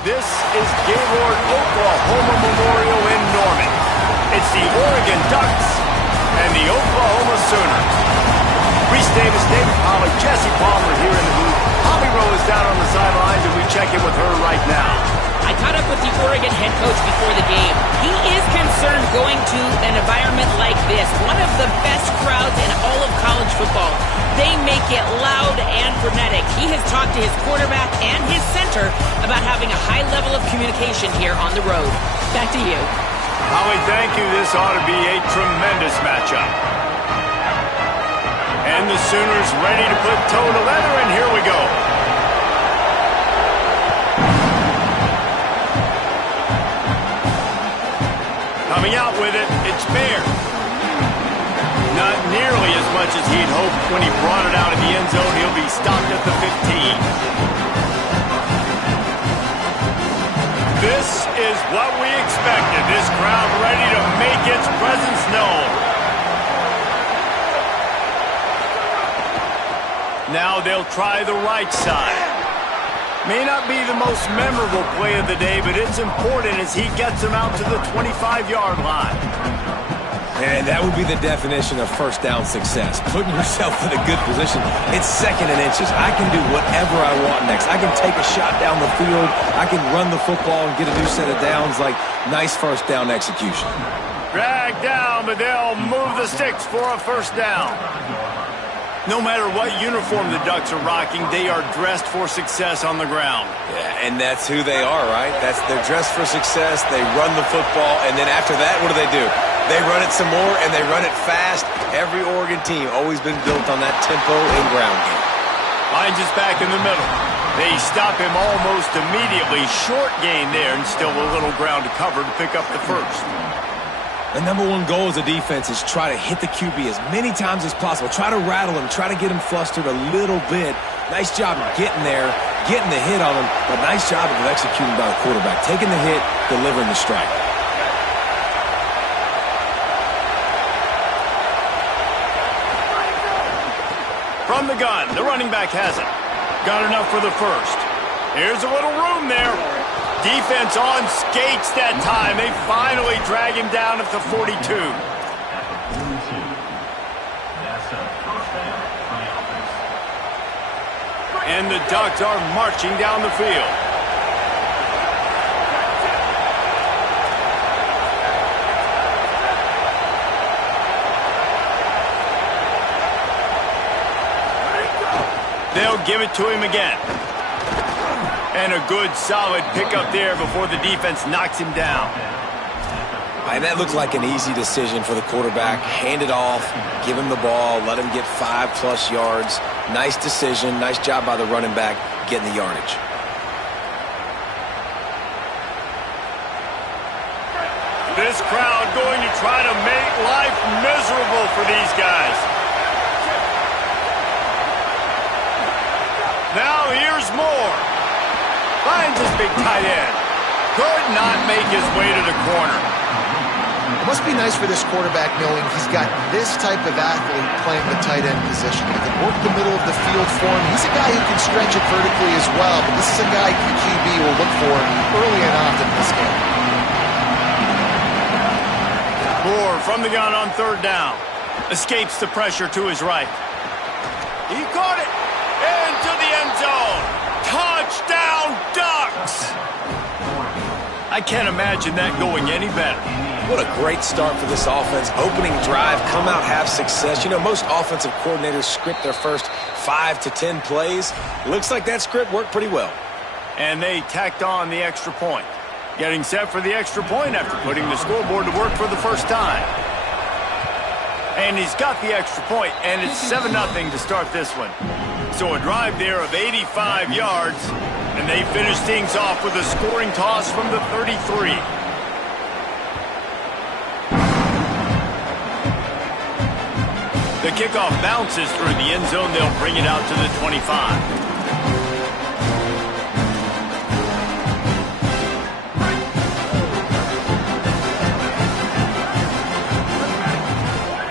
This is Gaylord Oklahoma Memorial in Norman. It's the Oregon Ducks and the Oklahoma Sooners. Reese Davis, David Pollard, Jesse Palmer here in the booth. Holly Rowe is down on the sidelines, and we check in with her right now. I caught up with the Oregon head coach before the game. He is concerned going to an environment like this, one of the best crowds in all of college football. They make it loud and frenetic. He has talked to his quarterback and his center about having a high level of communication here on the road. Back to you. Holly, thank you. This ought to be a tremendous matchup. And the Sooners ready to put toe to leather, and here we go. Coming out with it, it's Baird. Not nearly as much as he'd hoped when he brought it out of the end zone. He'll be stopped at the 15. This is what we expected. This crowd ready to make its presence known. Now they'll try the right side. May not be the most memorable play of the day, but it's important as he gets them out to the 25-yard line. And that would be the definition of first down success. Putting yourself in a good position. It's second and inches. I can do whatever I want next. I can take a shot down the field. I can run the football and get a new set of downs. Like, nice first down execution. Dragged down, but they'll move the sticks for a first down. No matter what uniform the Ducks are rocking, they are dressed for success on the ground. Yeah, and that's who they are, right? They're dressed for success. They run the football, and then after that, what do? They run it some more, and they run it fast. Every Oregon team always been built on that tempo and ground game. Finds us back in the middle. They stop him almost immediately. Short gain there, and still a little ground to cover to pick up the first. The number one goal as a defense is try to hit the QB as many times as possible. Try to rattle him. Try to get him flustered a little bit. Nice job of getting there, getting the hit on him, but nice job of executing by the quarterback. Taking the hit, delivering the strike. From the gun, the running back has it. Got enough for the first. Here's a little room there. Defense on skates that time. They finally drag him down at the 42. And the Ducks are marching down the field. They'll give it to him again. And a good, solid pickup there before the defense knocks him down. And that looked like an easy decision for the quarterback. Hand it off, give him the ball, let him get 5+ yards. Nice decision, nice job by the running back getting the yardage. This crowd going to try to make life miserable for these guys. Now here's Moore. Finds his big tight end. Could not make his way to the corner. It must be nice for this quarterback knowing he's got this type of athlete playing the tight end position. He can work the middle of the field for him. He's a guy who can stretch it vertically as well, but this is a guy the QB will look for early and often in this game. Moore from the gun on third down. Escapes the pressure to his right. He caught it into the end zone. Touchdown, Ducks! I can't imagine that going any better. What a great start for this offense. Opening drive, come out, have success. You know, most offensive coordinators script their first 5 to 10 plays. Looks like that script worked pretty well. And they tacked on the extra point. Getting set for the extra point after putting the scoreboard to work for the first time. And he's got the extra point, and it's 7-0 to start this one. So a drive there of 85 yards, and they finish things off with a scoring toss from the 33. The kickoff bounces through the end zone. They'll bring it out to the 25.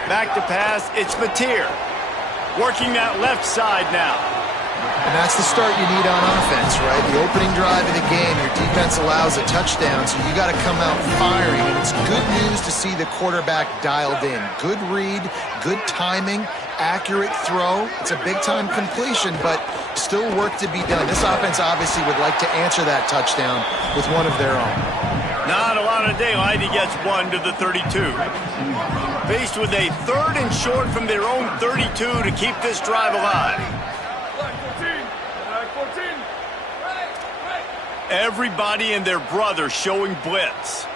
Back to pass, it's Mateer. Working that left side now. And that's the start you need on offense, right? The opening drive of the game, your defense allows a touchdown, so you got to come out firing. And it's good news to see the quarterback dialed in. Good read, good timing, accurate throw. It's a big-time completion, but still work to be done. This offense obviously would like to answer that touchdown with one of their own. Not a lot of daylight. He gets one to the 32. Faced with a 3rd and short from their own 32 to keep this drive alive. Everybody and their brother showing blitz.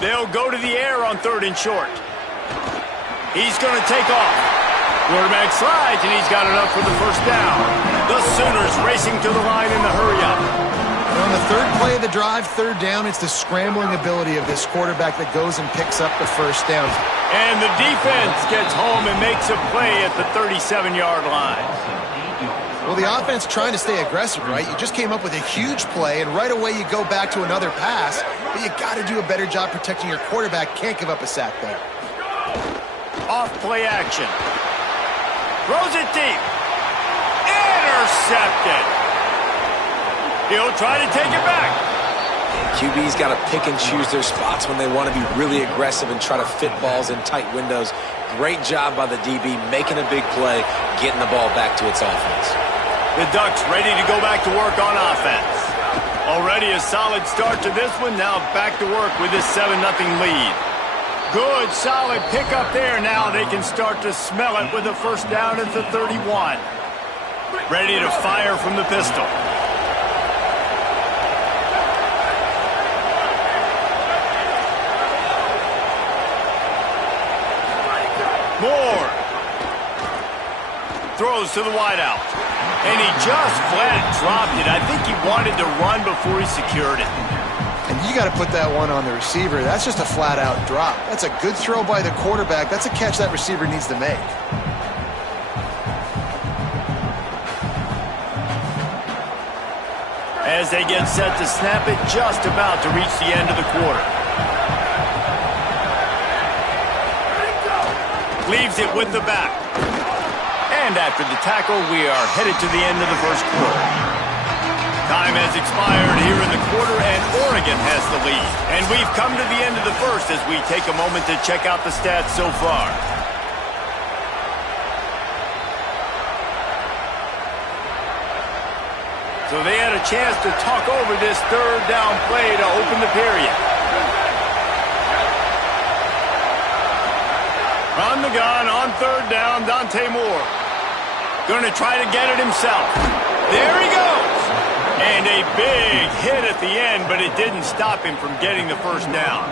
They'll go to the air on 3rd and short. He's going to take off. Quarterback slides, and he's got enough for the first down. The Sooners racing to the line in the hurry-up. On the 3rd play of the drive, 3rd down, it's the scrambling ability of this quarterback that goes and picks up the first down. And the defense gets home and makes a play at the 37-yard line. Well, the offense trying to stay aggressive, right? You just came up with a huge play, and right away you go back to another pass, but you got to do a better job protecting your quarterback. Can't give up a sack there. Off play action. Throws it deep. Intercepted. He'll try to take it back. QB's got to pick and choose their spots when they want to be really aggressive and try to fit balls in tight windows. Great job by the DB making a big play, getting the ball back to its offense. The Ducks ready to go back to work on offense. Already a solid start to this one. Now back to work with this 7-0 lead. Good, solid pickup there. Now they can start to smell it with a first down at the 31. Ready to fire from the pistol. Moore throws to the wideout. And he just flat dropped it. I think he wanted to run before he secured it. And you got to put that one on the receiver. That's just a flat-out drop. That's a good throw by the quarterback. That's a catch that receiver needs to make. As they get set to snap it, just about to reach the end of the quarter. Leaves it with the back. And after the tackle, we are headed to the end of the first quarter. Time has expired here in the quarter, and Oregon has the lead. And we've come to the end of the first as we take a moment to check out the stats so far. So they had a chance to talk over this 3rd down play to open the period. On the gun, on 3rd down, Dante Moore. Going to try to get it himself. There he goes. And a big hit at the end, but it didn't stop him from getting the first down.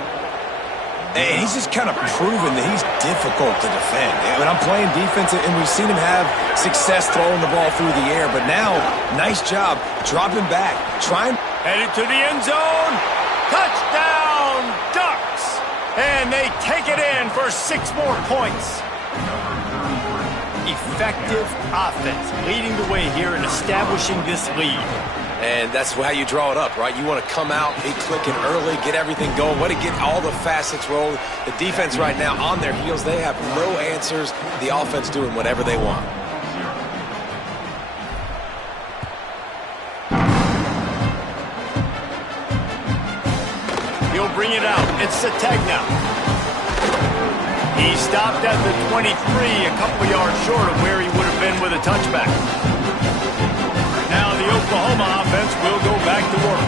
And he's just kind of proven that he's difficult to defend. I mean, I'm playing defense, and we've seen him have success throwing the ball through the air. But now, nice job dropping back, trying. Headed to the end zone. Touchdown, Ducks. And they take it in for 6 more points. Effective offense leading the way here and establishing this lead. And that's how you draw it up, right? You want to come out, be clicking early, get everything going, want to get all the facets rolling. The defense right now on their heels, they have no answers. The offense doing whatever they want. He'll bring it out. It's Sategna. He stopped at the 23, a couple yards short of where he would have been with a touchback. Now the Oklahoma offense will go back to work.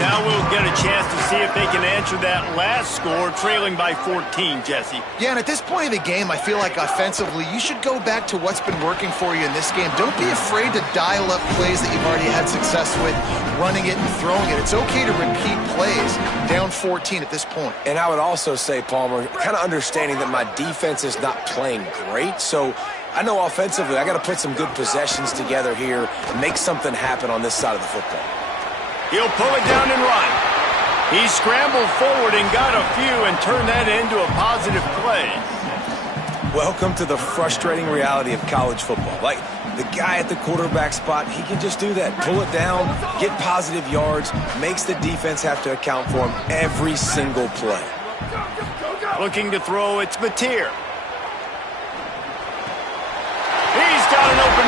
Now we'll get a chance to see if they can answer that last score, trailing by 14, Jesse. Yeah, and at this point of the game, I feel like offensively, you should go back to what's been working for you in this game. Don't be afraid to dial up plays that you've already had success with, running it and throwing it. It's okay to repeat plays down 14 at this point. And I would also say, Palmer, kind of understanding that my defense is not playing great, so I know offensively I got to put some good possessions together here, make something happen on this side of the football. He'll pull it down and run. He scrambled forward and got a few and turned that into a positive play. Welcome to the frustrating reality of college football. Like, the guy at the quarterback spot, he can just do that. Pull it down, get positive yards, makes the defense have to account for him every single play. Looking to throw, it's Mateer. He's got an open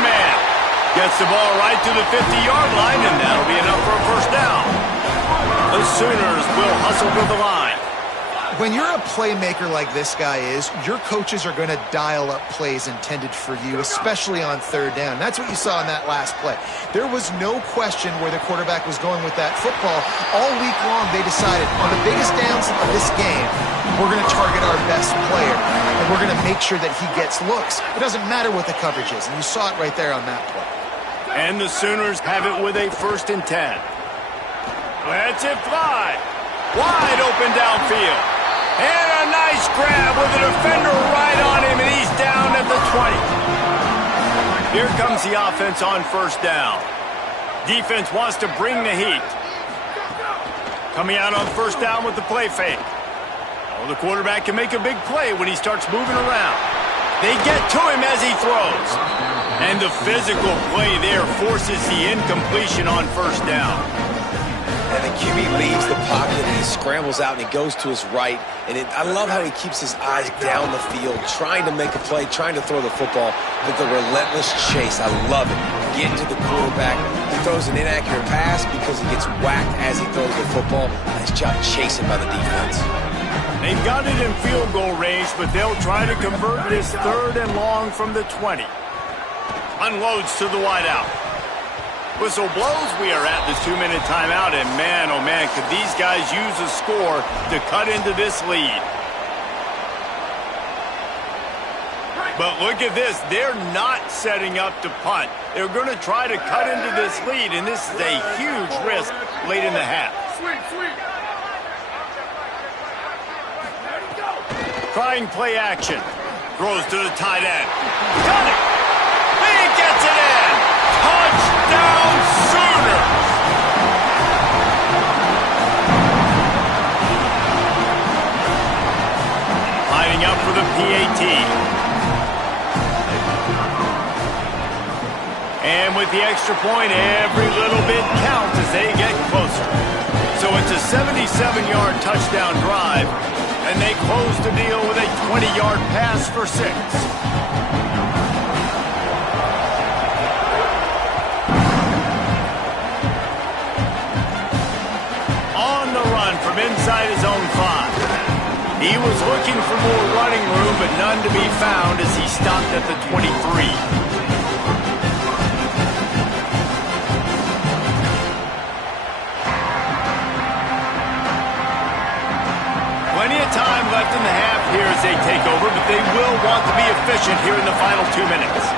Gets the ball right to the 50-yard line, and that'll be enough for a first down. The Sooners will hustle to the line. When you're a playmaker like this guy is, your coaches are going to dial up plays intended for you, especially on third down. That's what you saw in that last play. There was no question where the quarterback was going with that football. All week long, they decided, on the biggest downs of this game, we're going to target our best player, and we're going to make sure that he gets looks. It doesn't matter what the coverage is, and you saw it right there on that play. And the Sooners have it with a 1st and 10. Lets it fly. Wide open downfield. And a nice grab with a defender right on him, and he's down at the 20. Here comes the offense on first down. Defense wants to bring the heat. Coming out on first down with the play fake. Oh, the quarterback can make a big play when he starts moving around. They get to him as he throws. And the physical play there forces the incompletion on first down. And the QB leaves the pocket and he scrambles out and he goes to his right. And I love how he keeps his eyes down the field, trying to make a play, trying to throw the football, but the relentless chase. I love it. Getting to the quarterback. He throws an inaccurate pass because he gets whacked as he throws the football. Nice job chasing by the defense. They've got it in field goal range, but they'll try to convert this 3rd and long from the 20. Unloads to the wideout. Whistle blows, we are at the 2-minute timeout, and man, oh man, could these guys use a score to cut into this lead. But look at this, they're not setting up to punt. They're going to try to cut into this lead, and this is a huge risk late in the half. Trying play action. Throws to the tight end. Got it! He gets it in! Touchdown Sooners! Lining up for the PAT. And with the extra point, every little bit counts as they get closer. So it's a 77-yard touchdown drive, and they close the deal with a 20-yard pass for 6. From inside his own 5. He was looking for more running room, but none to be found as he stopped at the 23. Plenty of time left in the half here as they take over, but they will want to be efficient here in the final 2 minutes.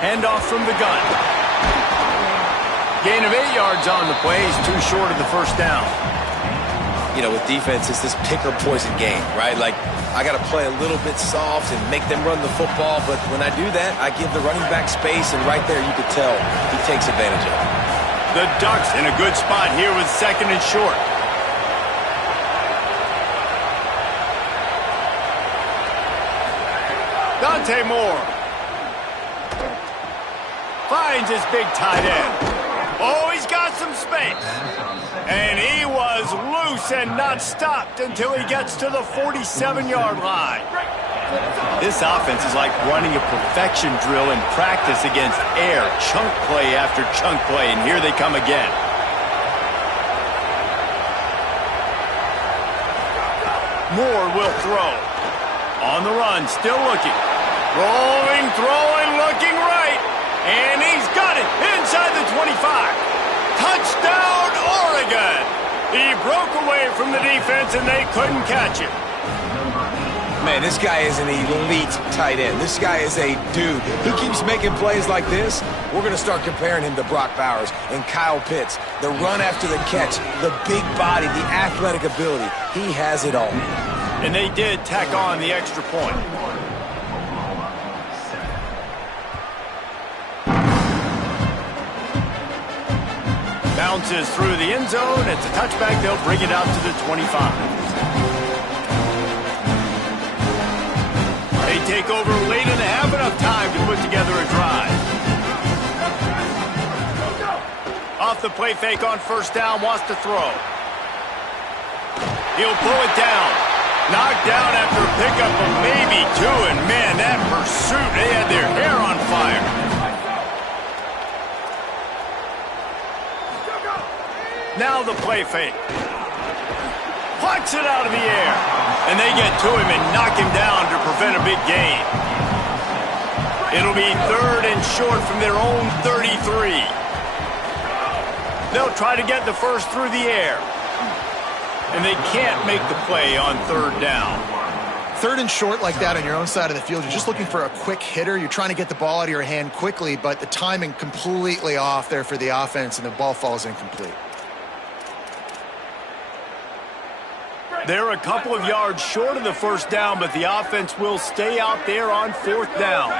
Handoff from the gun. Gain of 8 yards on the play. He's too short of the first down. You know, with defense, it's this pick or poison game, right? Like, I got to play a little bit soft and make them run the football, but when I do that, I give the running back space, and right there you could tell he takes advantage of it. The Ducks in a good spot here with 2nd and short. Dante Moore finds his big tight end. Oh, he's got some space. And he was loose and not stopped until he gets to the 47-yard line. This offense is like running a perfection drill in practice against air. Chunk play after chunk play, and here they come again. Moore will throw. On the run, still looking. Rolling, throwing, looking right. And he's got it inside the 25. Touchdown, Oregon! He broke away from the defense, and they couldn't catch him. Man, this guy is an elite tight end. This guy is a dude. He keeps making plays like this. We're going to start comparing him to Brock Bowers and Kyle Pitts. The run after the catch, the big body, the athletic ability. He has it all. And they did tack on the extra point. Bounces through the end zone. It's a touchback. They'll bring it out to the 25. They take over late in the half, enough time to put together a drive. Off the play fake on first down, wants to throw. He'll pull it down. Knocked down after a pickup of maybe 2, and man, that pursuit, they had their hair on fire. Now the play fake. Plucks it out of the air. And they get to him and knock him down to prevent a big gain. It'll be 3rd and short from their own 33. They'll try to get the first through the air. And they can't make the play on 3rd down. 3rd and short like that on your own side of the field, you're just looking for a quick hitter. You're trying to get the ball out of your hand quickly, but the timing completely off there for the offense, and the ball falls incomplete. They're a couple of yards short of the first down, but the offense will stay out there on 4th down.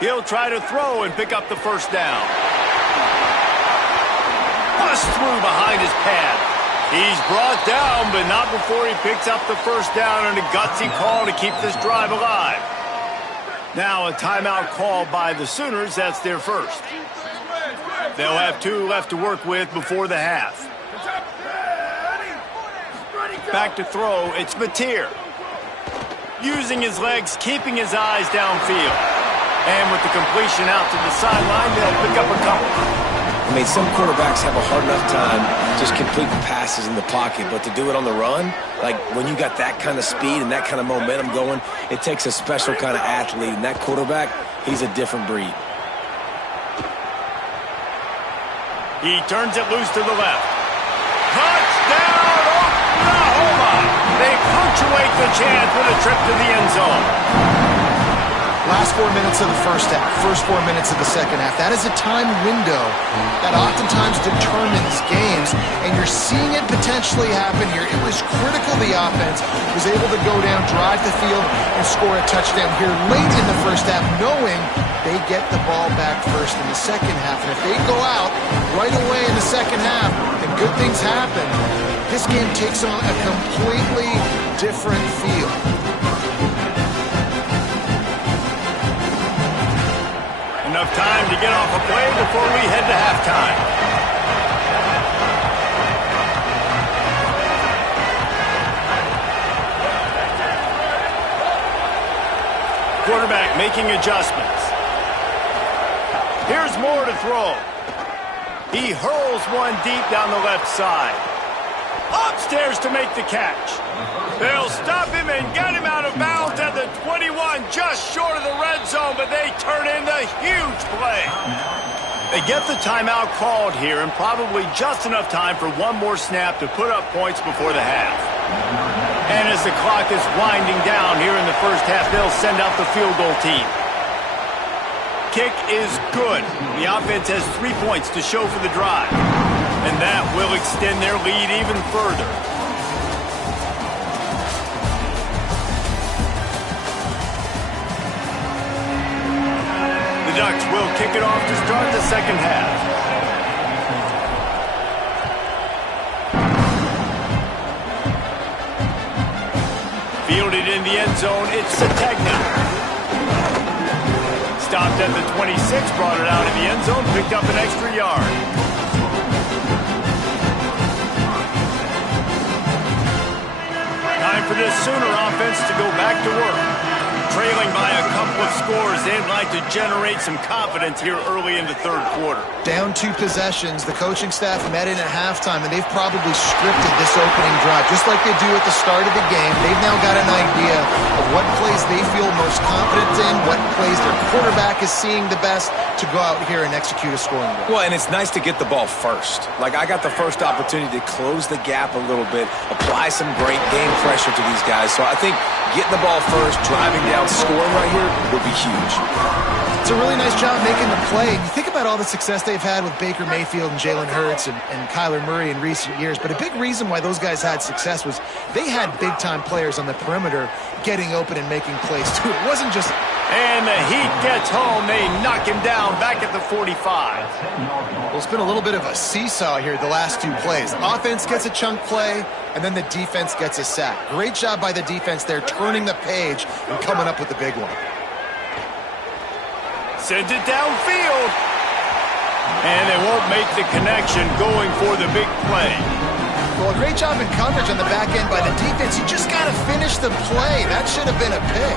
He'll try to throw and pick up the first down. Bust through behind his pad. He's brought down, but not before he picks up the first down, and a gutsy call to keep this drive alive. Now a timeout called by the Sooners. That's their first. They'll have 2 left to work with before the half. Back to throw, it's Mateer. Using his legs, keeping his eyes downfield. And with the completion out to the sideline, they'll pick up a couple. I mean, some quarterbacks have a hard enough time just complete the passes in the pocket, but to do it on the run, like when you got that kind of speed and that kind of momentum going, it takes a special kind of athlete, and that quarterback, he's a different breed. He turns it loose to the left. Touchdown, Oklahoma! They punctuate the chance with a trip to the end zone. Last 4 minutes of the first half, first 4 minutes of the second half. That is a time window that oftentimes determines games, and you're seeing it potentially happen here. It was critical the offense was able to go down, drive the field, and score a touchdown here late in the first half, knowing they get the ball back first in the second half. And if they go out right away in the second half and good things happen, this game takes on a completely different feel. Enough time to get off a play before we head to halftime. Quarterback making adjustments. Here's Moore to throw. He hurls one deep down the left side. Upstairs to make the catch. They'll stop him and get him out of bounds at the 21, just short of the red zone, but they turn in the huge play. They get the timeout called here, and probably just enough time for one more snap to put up points before the half. And as the clock is winding down here in the first half, they'll send out the field goal team. Kick is good. The offense has 3 points to show for the drive, and that will extend their lead even further. The Ducks will kick it off to start the second half. Fielded in the end zone, it's Sategna. Stopped at the 26, brought it out of the end zone, picked up an extra yard. Time for this Sooner offense to go back to work. Trailing by a couple of scores, they'd like to generate some confidence here early in the third quarter. Down 2 possessions, the coaching staff met in at halftime, and they've probably scripted this opening drive. Just like they do at the start of the game, they've now got an idea of what plays they feel most confident in, what plays their quarterback is seeing the best to go out here and execute a scoring drive. Well, and it's nice to get the ball first. Like, I got the first opportunity to close the gap a little bit, apply some great game pressure to these guys. So I think getting the ball first, driving down, scoring right here will be huge. It's a really nice job making the play. You think about all the success they've had with Baker Mayfield and Jalen Hurts and Kyler Murray in recent years, but a big reason why those guys had success was they had big-time players on the perimeter getting open and making plays, too. It wasn't just... And the Heat gets home. They knock him down back at the 45. Well, it's been a little bit of a seesaw here the last 2 plays. Offense gets a chunk play, and then the defense gets a sack. Great job by the defense there, turning the page and coming up with the big one. Sends it downfield. And they won't make the connection going for the big play. Well, a great job in coverage on the back end by the defense. You just got to finish the play. That should have been a pick.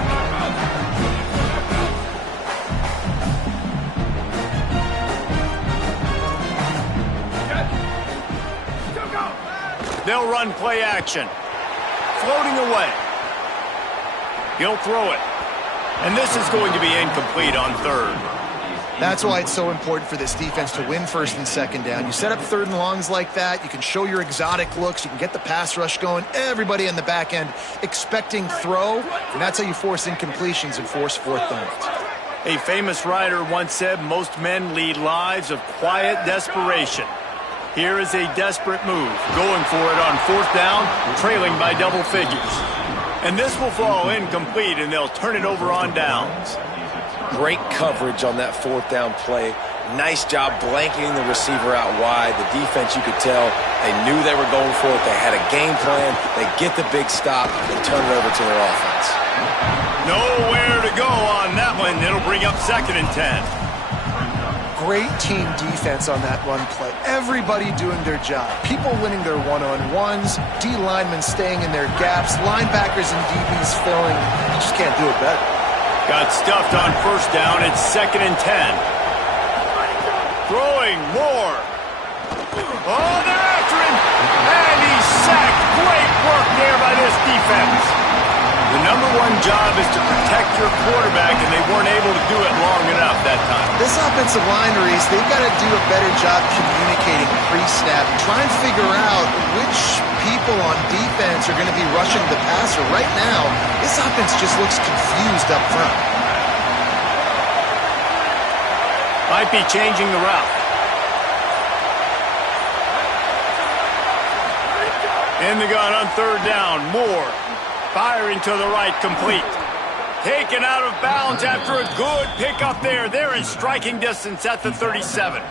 They'll run play action. Floating away. He'll throw it. And this is going to be incomplete on third. That's why it's so important for this defense to win first and second down. You set up third and longs like that, you can show your exotic looks, you can get the pass rush going, everybody in the back end expecting throw, and that's how you force incompletions and force fourth downs. A famous writer once said, most men lead lives of quiet desperation. Here is a desperate move, going for it on fourth down, trailing by double figures. And this will fall incomplete, and they'll turn it over on downs. Great coverage on that fourth down play. Nice job blanketing the receiver out wide. The defense, you could tell, they knew they were going for it. They had a game plan. They get the big stop and turn it over to their offense. Nowhere to go on that one. It'll bring up 2nd and 10. Great team defense on that run play. Everybody doing their job. People winning their one-on-ones, D linemen staying in their gaps, linebackers and DBs filling. You just can't do it better. Got stuffed on first down. It's 2nd and 10. Throwing more. Oh, they're after him. And he's sacked. Great work there by this defense. The number one job is to protect your quarterback, and they weren't able to do it long enough that time. This offensive line, Reese, they've got to do a better job communicating pre-snap. Try and figure out which people on defense are going to be rushing the passer. Right now, this offense just looks confused up front. Might be changing the route. In the gun on third down. Moore. Firing to the right, complete. Taken out of bounds after a good pickup there. They're in striking distance at the 37.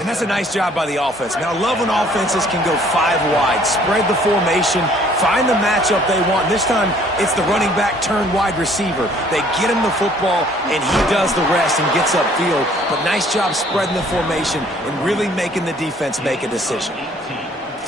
And that's a nice job by the offense. Man, I love when offenses can go 5 wide, spread the formation, find the matchup they want. This time, it's the running back turned wide receiver. They get him the football, and he does the rest and gets upfield. But nice job spreading the formation and really making the defense make a decision.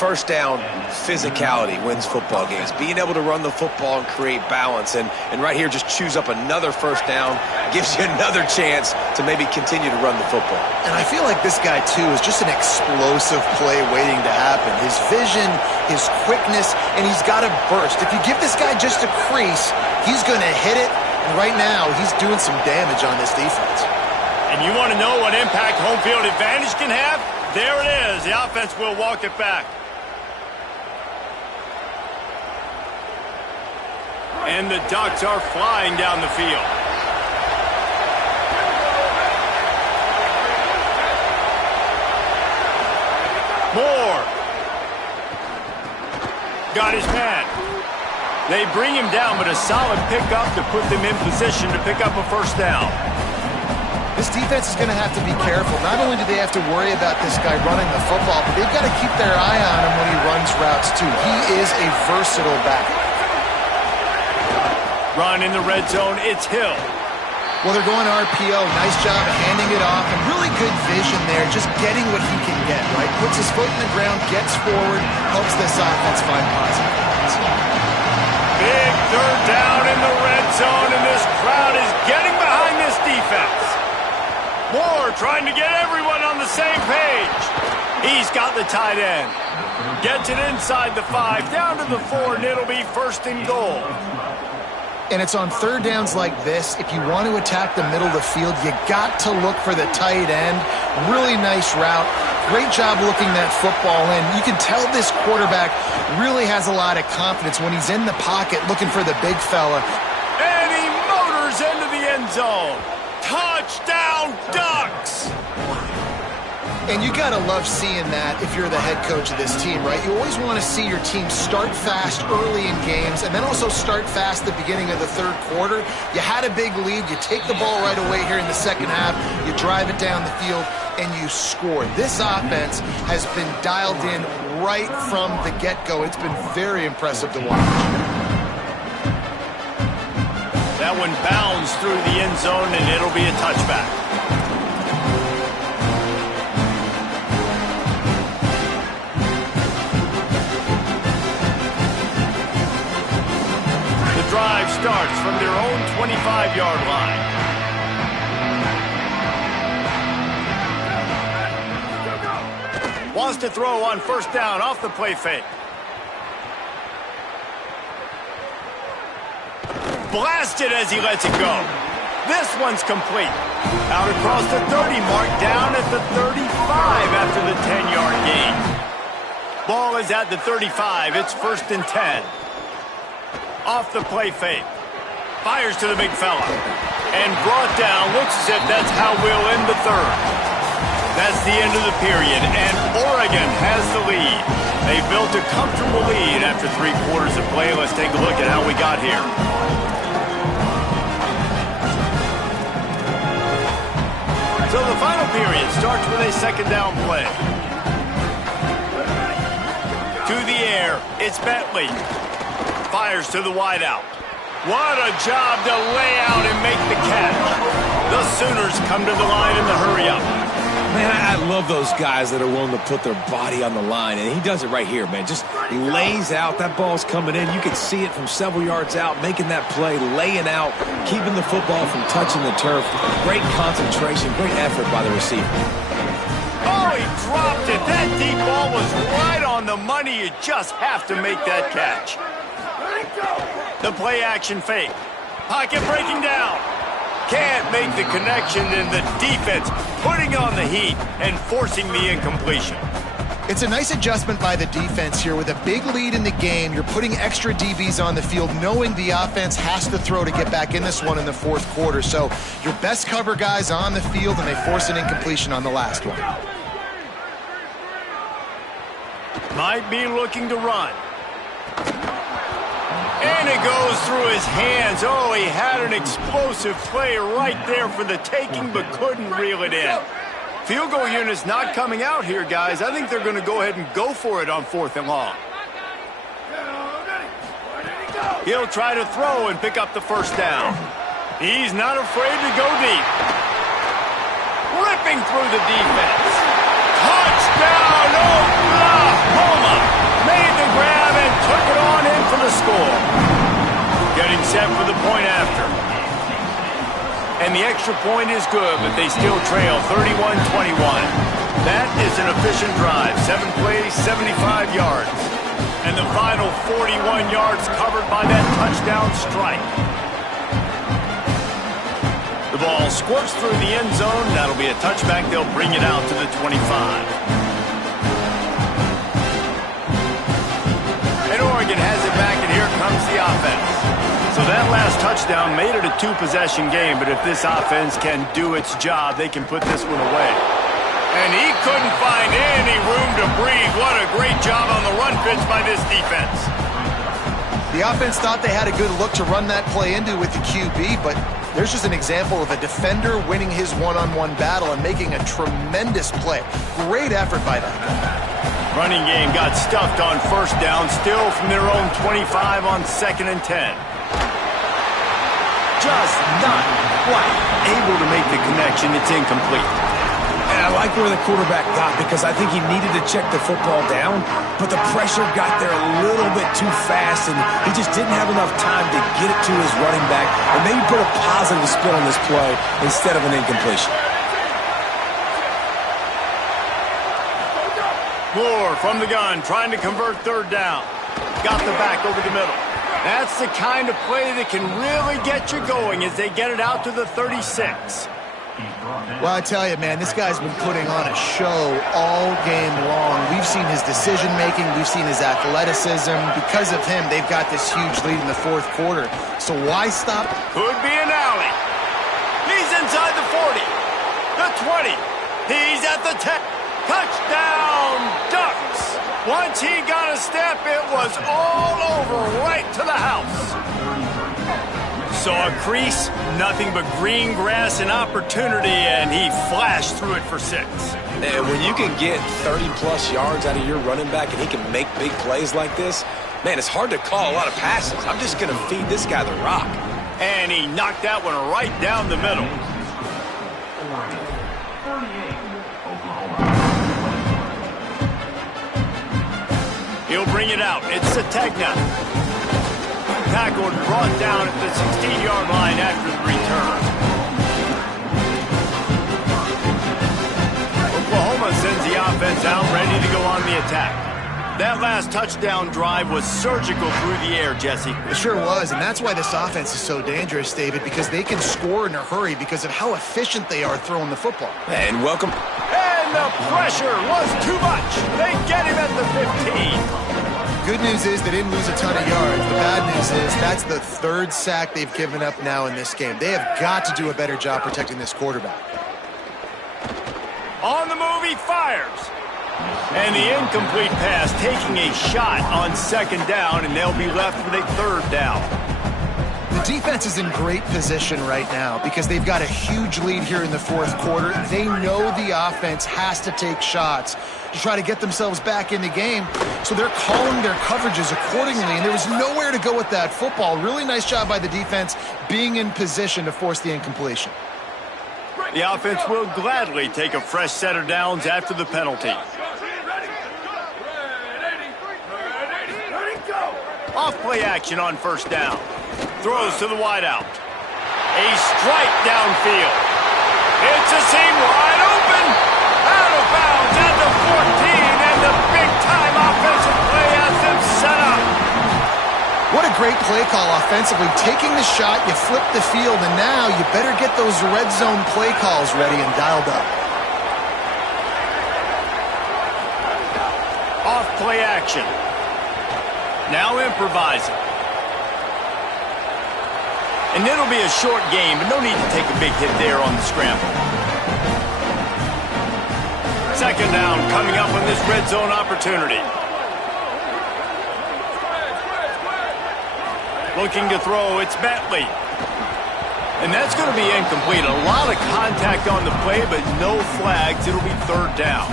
First down, physicality wins football games. Being able to run the football and create balance. And right here, just choose up another first down, gives you another chance to maybe continue to run the football. And I feel like this guy, too, is just an explosive play waiting to happen. His vision, his quickness, and he's got a burst. If you give this guy just a crease, he's going to hit it. And right now, he's doing some damage on this defense. And you want to know what impact home field advantage can have? There it is. The offense will walk it back. And the Ducks are flying down the field. Moore. Got his man. They bring him down, but a solid pickup to put them in position to pick up a first down. This defense is going to have to be careful. Not only do they have to worry about this guy running the football, but they've got to keep their eye on him when he runs routes, too. He is a versatile back. Run in the red zone, it's Hill. Well, they're going RPO. Nice job of handing it off, and really good vision there, just getting what he can get, right? Puts his foot in the ground, gets forward, helps this offense find positive points. Big third down in the red zone, and this crowd is getting behind this defense. Moore trying to get everyone on the same page. He's got the tight end. Gets it inside the 5, down to the 4, and it'll be 1st and goal. And it's on third downs like this. If you want to attack the middle of the field, you got to look for the tight end. Really nice route. Great job looking that football in. You can tell this quarterback really has a lot of confidence when he's in the pocket looking for the big fella. And he motors into the end zone. Touchdown, Ducks! And you gotta love seeing that if you're the head coach of this team, right? You always want to see your team start fast early in games and then also start fast at the beginning of the third quarter. You had a big lead, you take the ball right away here in the second half, you drive it down the field, and you score. This offense has been dialed in right from the get-go. It's been very impressive to watch. That one bounds through the end zone, and it'll be a touchback. The drive starts from their own 25-yard line. wants to throw on first down off the play fake. Blasted as he lets it go. This one's complete. Out across the 30 mark, down at the 35 after the 10-yard gain. Ball is at the 35. It's 1st and 10. Off the play fake. Fires to the big fella. And brought down. Looks as if that's how we'll end the third. That's the end of the period, and Oregon has the lead. They built a comfortable lead after 3 quarters of play. Let's take a look at how we got here. So the final period starts with a 2nd down play. To the air, it's Bentley. Fires to the wideout. What a job to lay out and make the catch. The Sooners come to the line in the hurry-up. Man, I love those guys that are willing to put their body on the line, and he does it right here, man. Just lays out. That ball's coming in. You can see it from several yards out, making that play, laying out, keeping the football from touching the turf. Great concentration, great effort by the receiver. Oh, he dropped it. That deep ball was right on the money. You just have to make that catch. The play action fake. Pocket breaking down. Can't make the connection, and the defense putting on the heat and forcing the incompletion. It's a nice adjustment by the defense here. With a big lead in the game, you're putting extra DBs on the field, knowing the offense has to throw to get back in this one in the 4th quarter. So your best cover guys on the field, and they force an incompletion on the last one. Might be looking to run. And it goes through his hands. Oh, he had an explosive play right there for the taking, but couldn't reel it in. Field goal unit's not coming out here, guys. I think they're going to go ahead and go for it on 4th and long. He'll try to throw and pick up the 1st down. He's not afraid to go deep. Ripping through the defense. Touchdown, Oklahoma! Made the grab and took it on in for the score. Getting set for the point after. And the extra point is good, but they still trail 31-21. That is an efficient drive. 7 plays, 75 yards. And the final 41 yards covered by that touchdown strike. The ball squirts through the end zone. That'll be a touchback. They'll bring it out to the 25. And Oregon has it back, and here comes the offense. So that last touchdown made it a 2-possession game, but if this offense can do its job, they can put this one away. And he couldn't find any room to breathe. What a great job on the run pitch by this defense. The offense thought they had a good look to run that play into with the QB, but there's just an example of a defender winning his one-on-one battle and making a tremendous play. Great effort by that guy. Running game got stuffed on 1st down, still from their own 25 on 2nd and 10. Just not quite able to make the connection. It's incomplete. And I like where the quarterback got, because I think he needed to check the football down, but the pressure got there a little bit too fast, and he just didn't have enough time to get it to his running back and maybe put a positive spin on this play instead of an incompletion. Moore from the gun, trying to convert 3rd down. Got the back over the middle. That's the kind of play that can really get you going as they get it out to the 36. Well, I tell you, man, this guy's been putting on a show all game long. We've seen his decision-making. We've seen his athleticism. Because of him, they've got this huge lead in the 4th quarter. So why stop? Could be an alley. He's inside the 40. The 20. He's at the 10. Touchdown, Ducks. Once he got a step, it was all over right to the house. Saw a crease, nothing but green grass and opportunity, and he flashed through it for 6. And when you can get 30-plus yards out of your running back and he can make big plays like this, man, it's hard to call a lot of passes. I'm just going to feed this guy the rock. And he knocked that one right down the middle. He'll bring it out. It's Sategna. Tackled, brought down at the 16-yard line after the return. Oklahoma sends the offense out, ready to go on the attack. That last touchdown drive was surgical through the air, Jesse. It sure was, and that's why this offense is so dangerous, David, because they can score in a hurry because of how efficient they are throwing the football. And welcome. And the pressure was too much. They get him at the 15. Good news is they didn't lose a ton of yards. The bad news is that's the third sack they've given up now in this game. They have got to do a better job protecting this quarterback. On the move, he fires. And the incomplete pass taking a shot on second down, and they'll be left with a third down. The defense is in great position right now because they've got a huge lead here in the fourth quarter. They know the offense has to take shots to try to get themselves back in the game, so they're calling their coverages accordingly, and there was nowhere to go with that football. Really nice job by the defense being in position to force the incompletion. The offense will gladly take a fresh set of downs after the penalty. Off play action on first down. Throws to the wideout. A strike downfield. It's a seam wide open. Out of bounds at the 14, and the big-time offensive play has them set up. What a great play call offensively. Taking the shot, you flip the field, and now you better get those red zone play calls ready and dialed up. Off play action. Now improvising. And it'll be a short game, but no need to take a big hit there on the scramble. Second down coming up on this red zone opportunity. Looking to throw, it's Bentley. And that's going to be incomplete. A lot of contact on the play, but no flags. It'll be third down.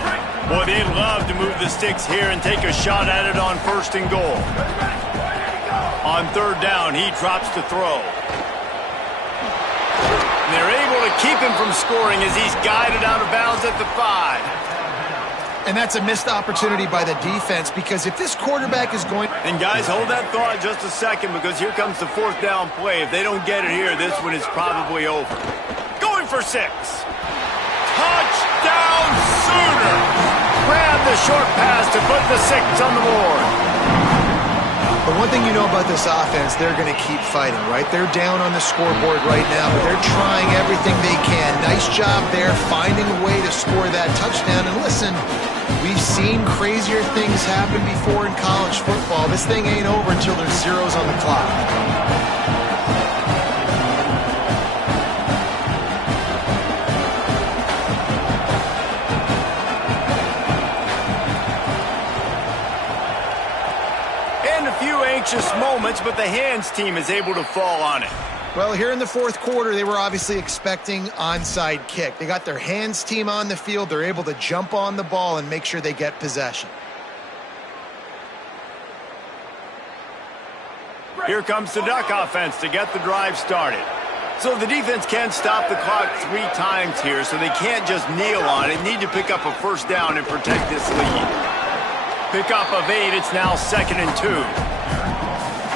Boy, they'd love to move the sticks here and take a shot at it on first and goal. On third down, he drops to throw. And they're able to keep him from scoring as he's guided out of bounds at the 5. And that's a missed opportunity by the defense because if this quarterback is going... And guys, hold that thought just a second because here comes the fourth down play. If they don't get it here, this one is probably over. Going for 6. Touchdown Sooners! Grab the short pass to put the 6 on the board. But one thing you know about this offense, they're going to keep fighting, right? They're down on the scoreboard right now, but they're trying everything they can. Nice job there, finding a way to score that touchdown. And listen, we've seen crazier things happen before in college football. This thing ain't over until there's zeros on the clock. Anxious moments, but the hands team is able to fall on it. Well, here in the fourth quarter, they were obviously expecting onside kick. They got their hands team on the field. They're able to jump on the ball and make sure they get possession. Here comes the Duck offense to get the drive started. So the defense can't stop the clock 3 times here, so they can't just kneel on it. Need to pick up a first down and protect this lead. Pick up of 8. It's now 2nd and 2.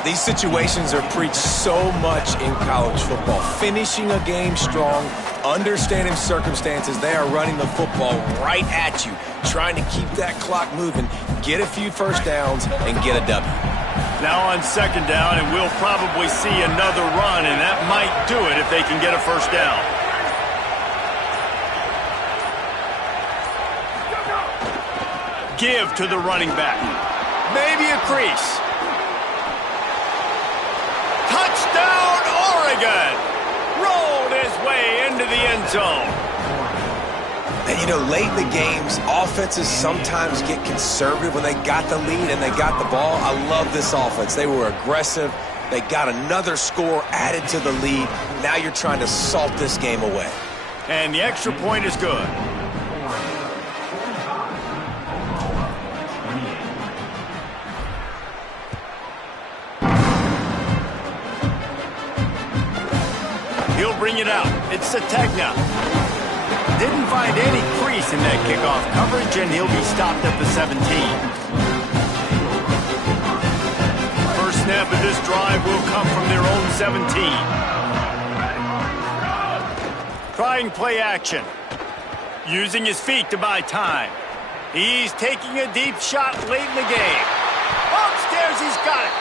These situations are preached so much in college football. Finishing a game strong, understanding circumstances. They are running the football right at you, trying to keep that clock moving, get a few first downs, and get a W. Now on 2nd down, and we'll probably see another run, and that might do it if they can get a first down. Give to the running back. Maybe a crease. Touchdown, Oregon! Rolled his way into the end zone. And, you know, late in the games, offenses sometimes get conservative when they got the lead and they got the ball. I love this offense. They were aggressive. They got another score added to the lead. Now you're trying to salt this game away. And the extra point is good. He'll bring it out. It's Sategna. Didn't find any crease in that kickoff coverage, and he'll be stopped at the 17. First snap of this drive will come from their own 17. Trying play action. Using his feet to buy time. He's taking a deep shot late in the game. Upstairs, he's got it.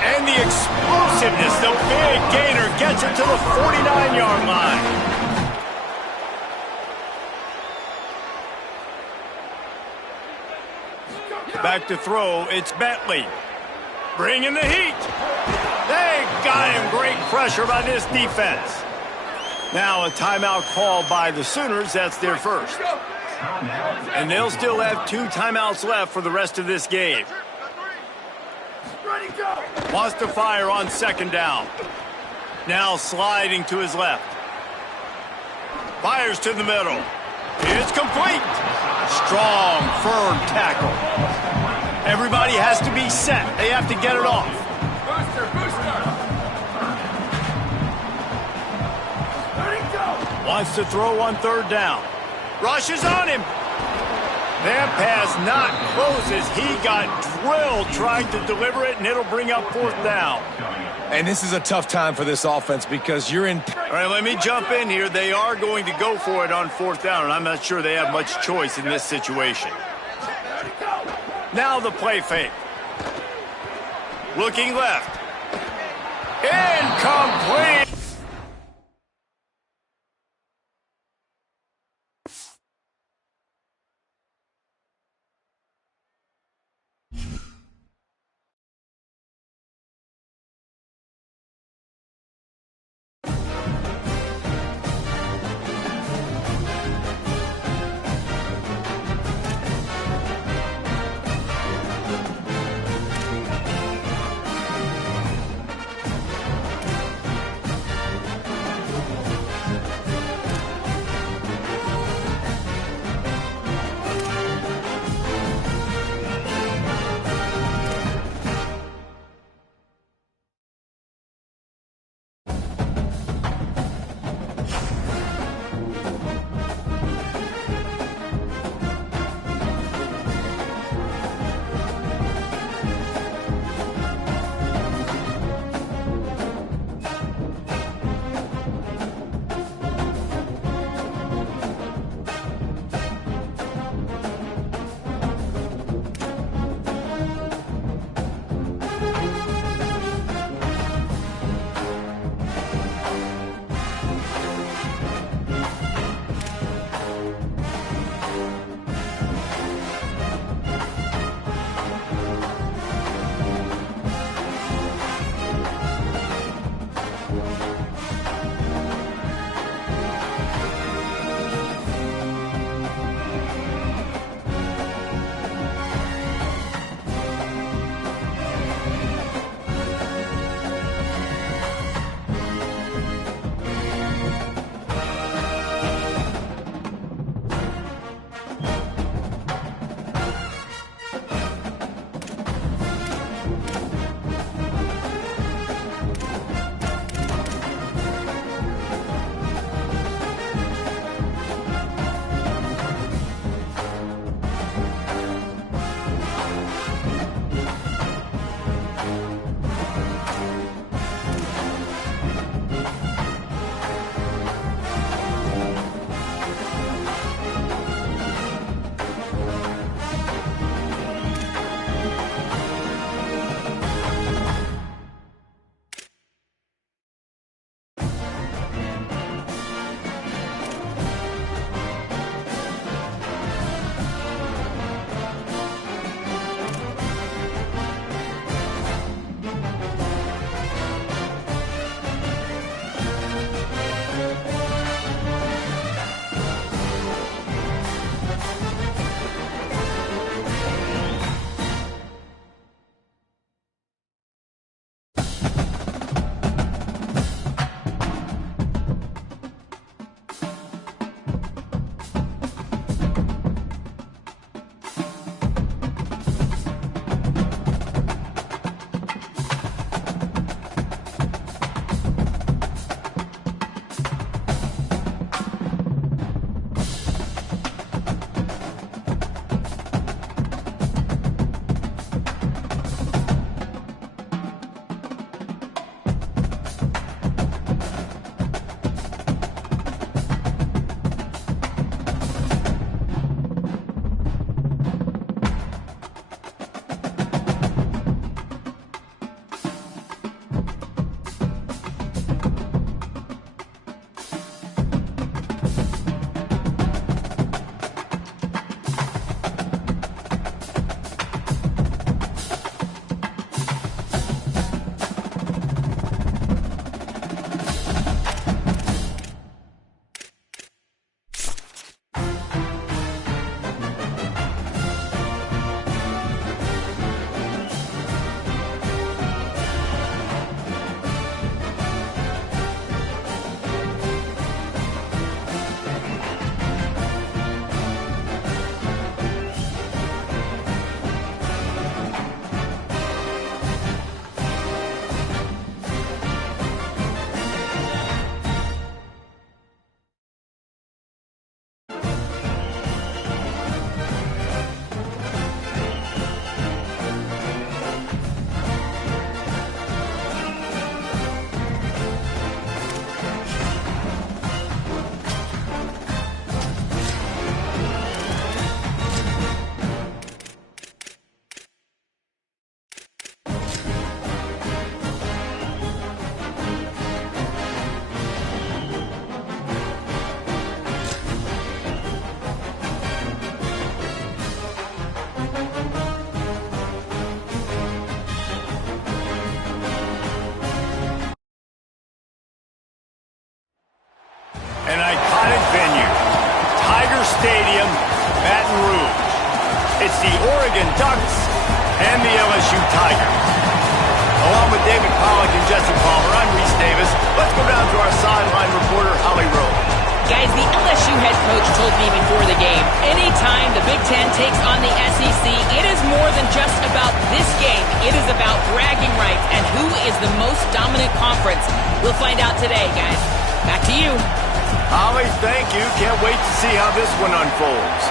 And the explosiveness, the big gainer gets it to the 49-yard line. Back to throw, it's Bentley. Bringing the heat. They got him. Great pressure by this defense. Now a timeout called by the Sooners. That's their first. And they'll still have 2 timeouts left for the rest of this game. Wants to fire on second down. Now sliding to his left. Fires to the middle. It's complete. Strong, firm tackle. Everybody has to be set. They have to get it off. Wants to throw on third down. Rushes on him. That pass not closes. He got drilled trying to deliver it, and it'll bring up fourth down. And this is a tough time for this offense because you're in... All right, let me jump in here. They are going to go for it on fourth down, and I'm not sure they have much choice in this situation. Now the play fake. Looking left. Incomplete. Stadium, Baton Rouge. It's the Oregon Ducks and the LSU Tigers. Along with David Pollack and Jesse Palmer, I'm Reese Davis. Let's go down to our sideline reporter, Holly Rowe. Guys, the LSU head coach told me before the game, anytime the Big Ten takes on the SEC, it is more than just about this game. It is about bragging rights and who is the most dominant conference. We'll find out today, guys. Back to you. Holly, thank you. Can't wait to see how this one unfolds.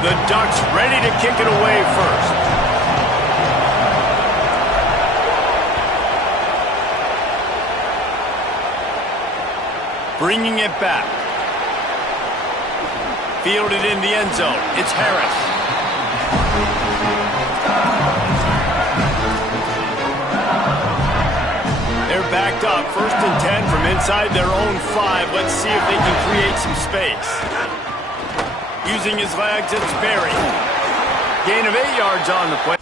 The Ducks ready to kick it away first. Bringing it back. Fielded in the end zone. It's Harris. They're backed up. 1st and 10 from inside their own 5. Let's see if they can create some space. Using his legs, it's Berry. Gain of 8 yards on the play.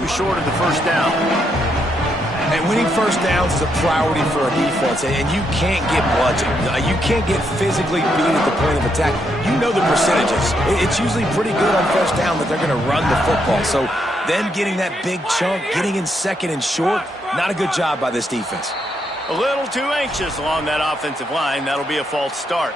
We're short of the first down. And winning first downs is a priority for a defense, and you can't get bludgeoned. You can't get physically beat at the point of attack. You know the percentages. It's usually pretty good on first down that they're going to run the football. So then getting that big chunk, getting in second and short, not a good job by this defense. A little too anxious along that offensive line. That'll be a false start.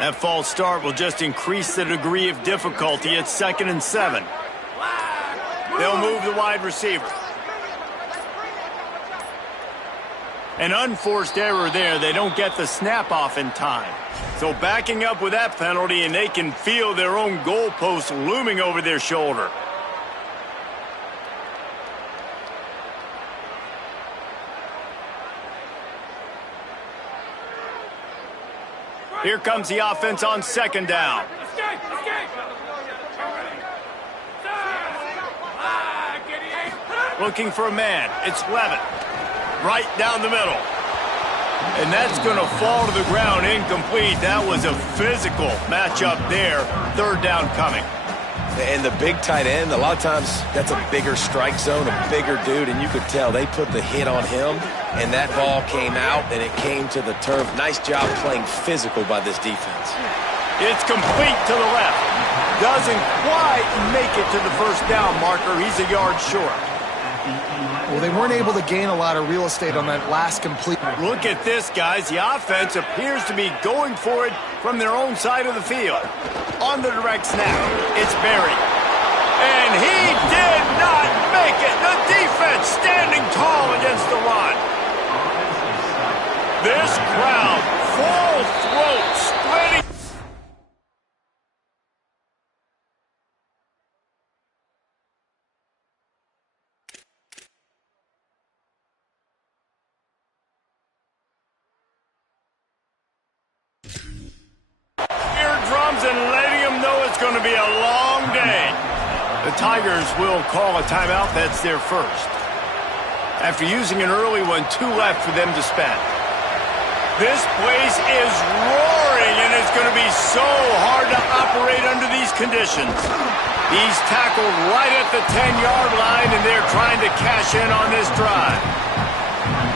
That false start will just increase the degree of difficulty. It's 2nd and 7. They'll move the wide receiver. An unforced error there. They don't get the snap off in time. So backing up with that penalty, and they can feel their own goalpost looming over their shoulder. Here comes the offense on 2nd down. Looking for a man. It's Levitt. Right down the middle. And that's going to fall to the ground incomplete. That was a physical matchup there. 3rd down coming. And the big tight end, a lot of times that's a bigger strike zone, a bigger dude, and you could tell they put the hit on him, and that ball came out, and it came to the turf. Nice job playing physical by this defense. It's complete to the left. Doesn't quite make it to the first down marker. He's a yard short. Well, they weren't able to gain a lot of real estate on that last complete. Look at this, guys. The offense appears to be going for it from their own side of the field. On the direct snap, it's Berry. And he did not make it. The defense standing tall against the run. This crowd, full throat, splitting. Eardrums and letting them know it's going to be a long day. The Tigers will call a timeout. That's their first. After using an early one, 2 left for them to spend. This place is roaring, and it's going to be so hard to operate under these conditions. He's tackled right at the 10-yard line, and they're trying to cash in on this drive.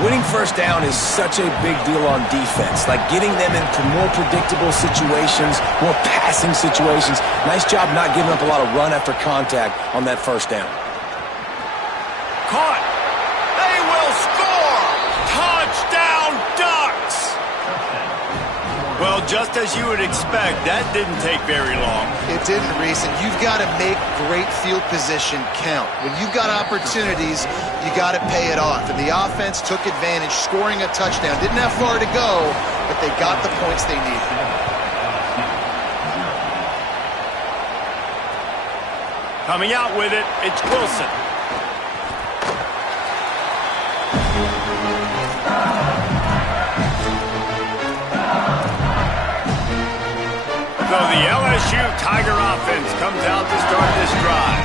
Winning first down is such a big deal on defense, like getting them into more predictable situations, more passing situations. Nice job not giving up a lot of run after contact on that first down. Caught. They will score. Touchdown, Ducks. Well, just as you would expect, that didn't take very long. It didn't, Reese, and you've got to make great field position count. When you've got opportunities, you got to pay it off. And the offense took advantage, scoring a touchdown. Didn't have far to go, but they got the points they needed. Coming out with it, it's Wilson. So the LSU Tiger offense comes out to start this drive.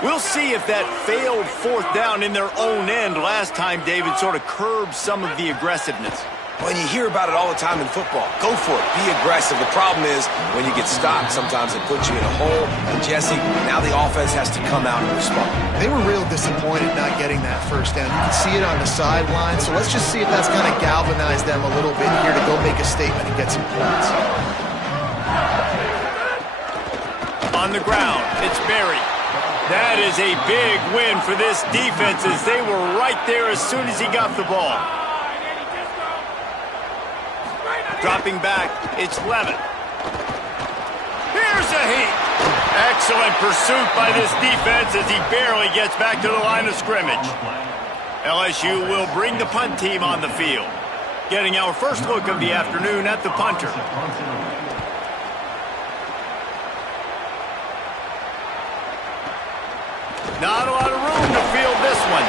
We'll see if that failed fourth down in their own end last time, David, sort of curbed some of the aggressiveness. When you hear about it all the time in football, go for it. Be aggressive. The problem is when you get stopped, sometimes it puts you in a hole. And, Jesse, now the offense has to come out and respond. They were real disappointed not getting that first down. You can see it on the sideline. So let's just see if that's going to galvanize them a little bit here to go make a statement and get some points. On the ground, it's Berry. That is a big win for this defense as they were right there as soon as he got the ball. Dropping back, it's Levin. Here's a heat. Excellent pursuit by this defense as he barely gets back to the line of scrimmage. LSU will bring the punt team on the field. Getting our first look of the afternoon at the punter. Not a lot of room to field this one.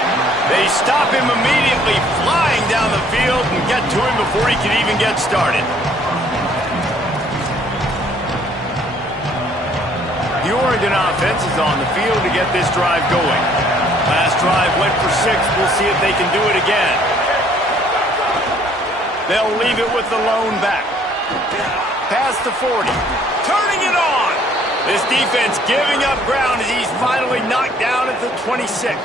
They stop him immediately, flying down the field and get to him before he can even get started. The Oregon offense is on the field to get this drive going. Last drive went for 6. We'll see if they can do it again. They'll leave it with the lone back. Past the 40. Turning it on. This defense giving up ground as he's finally knocked down at the 26.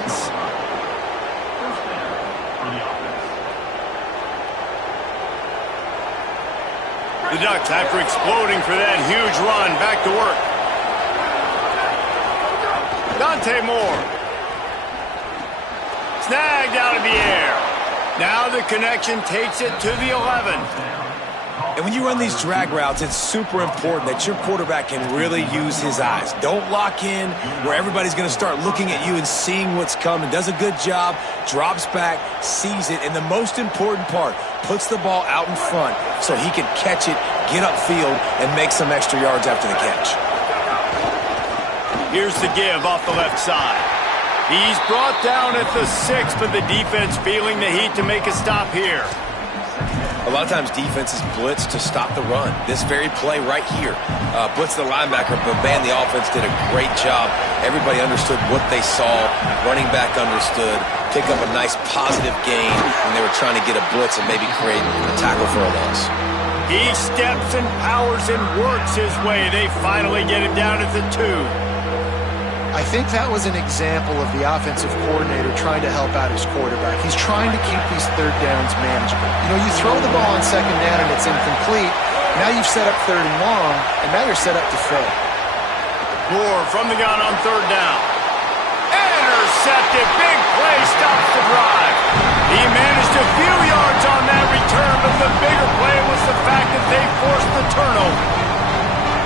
The Ducks, after exploding for that huge run, back to work. Dante Moore. Snagged out of the air. Now the connection takes it to the 11. And when you run these drag routes, it's super important that your quarterback can really use his eyes. Don't lock in where everybody's going to start looking at you and seeing what's coming. Does a good job, drops back, sees it, and the most important part, puts the ball out in front so he can catch it, get upfield, and make some extra yards after the catch. Here's the give off the left side. He's brought down at the 6, but the defense feeling the heat to make a stop here. A lot of times defenses blitz to stop the run. This very play right here, blitz the linebacker, but man, the offense did a great job. Everybody understood what they saw. Running back understood. Pick up a nice positive gain when they were trying to get a blitz and maybe create a tackle for a loss. He steps and powers and works his way. They finally get him down at the 2. I think that was an example of the offensive coordinator trying to help out his quarterback. He's trying to keep these third downs manageable. You know, you throw the ball on second down and it's incomplete. Now you've set up third and long, and now you're set up to fail. Moore from the gun on third down. Intercepted. Big play stops the drive. He managed a few yards on that return, but the bigger play was the fact that they forced the turnover.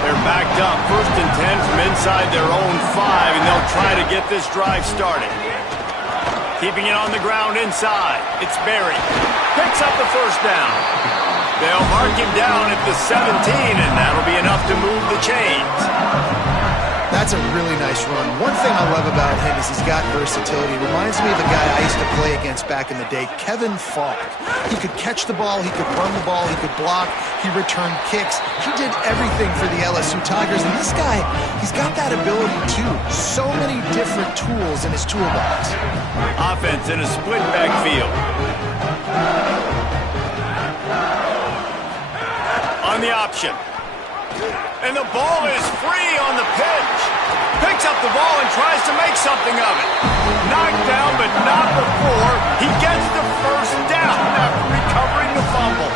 They're backed up, 1st and 10 from inside their own 5, and they'll try to get this drive started. Keeping it on the ground inside, it's Berry. Picks up the first down. They'll mark him down at the 17, and that'll be enough to move the chains. That's a really nice run. One thing I love about him is he's got versatility. It reminds me of a guy I used to play against back in the day, Kevin Falk. He could catch the ball, he could run the ball, he could block, he returned kicks. He did everything for the LSU Tigers, and this guy, he's got that ability too. So many different tools in his toolbox. Offense in a split backfield. On the option. And the ball is free on the pitch. Picks up the ball and tries to make something of it. Knocked down, but not before he gets the first down after recovering the fumble.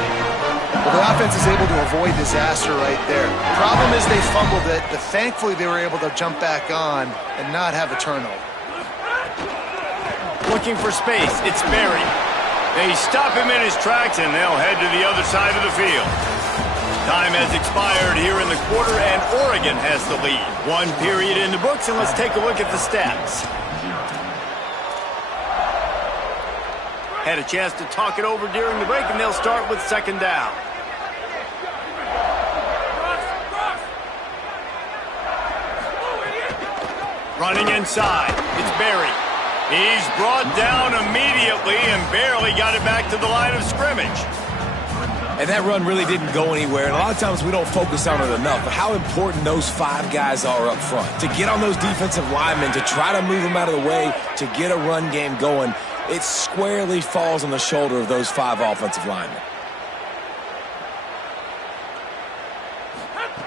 Well, the offense is able to avoid disaster right there. Problem is they fumbled it, but thankfully they were able to jump back on and not have a turnover. Looking for space, it's Berry. They stop him in his tracks, and they'll head to the other side of the field. Time has expired here in the quarter, and Oregon has the lead. One period in the books, and let's take a look at the stats. Had a chance to talk it over during the break, and they'll start with second down. Running inside, it's Berry. He's brought down immediately and barely got it back to the line of scrimmage. And that run really didn't go anywhere, and a lot of times we don't focus on it enough, but how important those 5 guys are up front. To get on those defensive linemen, to try to move them out of the way, to get a run game going, it squarely falls on the shoulder of those 5 offensive linemen.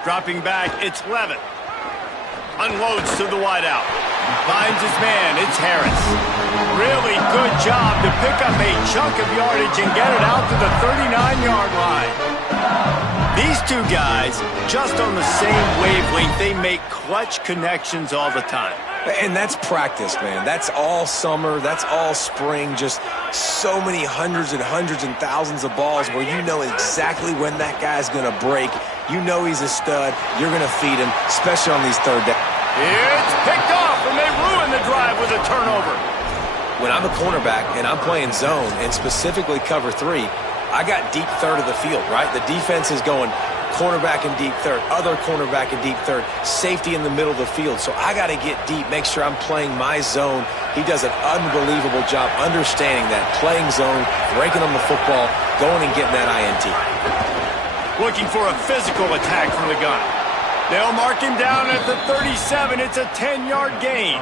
Dropping back, it's Levin. Unloads to the wideout. Finds his man, it's Harris. Really good job to pick up a chunk of yardage and get it out to the 39-yard line. These two guys, just on the same wavelength, they make clutch connections all the time. And that's practice, man. That's all summer. That's all spring. Just so many hundreds and thousands of balls where you know exactly when that guy's going to break. You know he's a stud. You're going to feed him, especially on these third downs. It's picked off, and they ruin the drive with a turnover. When I'm a cornerback and I'm playing zone, and specifically cover 3, I got deep third of the field, right? The defense is going cornerback in deep third, other cornerback in deep third, safety in the middle of the field. So I got to get deep, make sure I'm playing my zone. He does an unbelievable job understanding that, playing zone, breaking on the football, going and getting that INT. Looking for a physical attack from the gun. They'll mark him down at the 37. It's a 10-yard gain.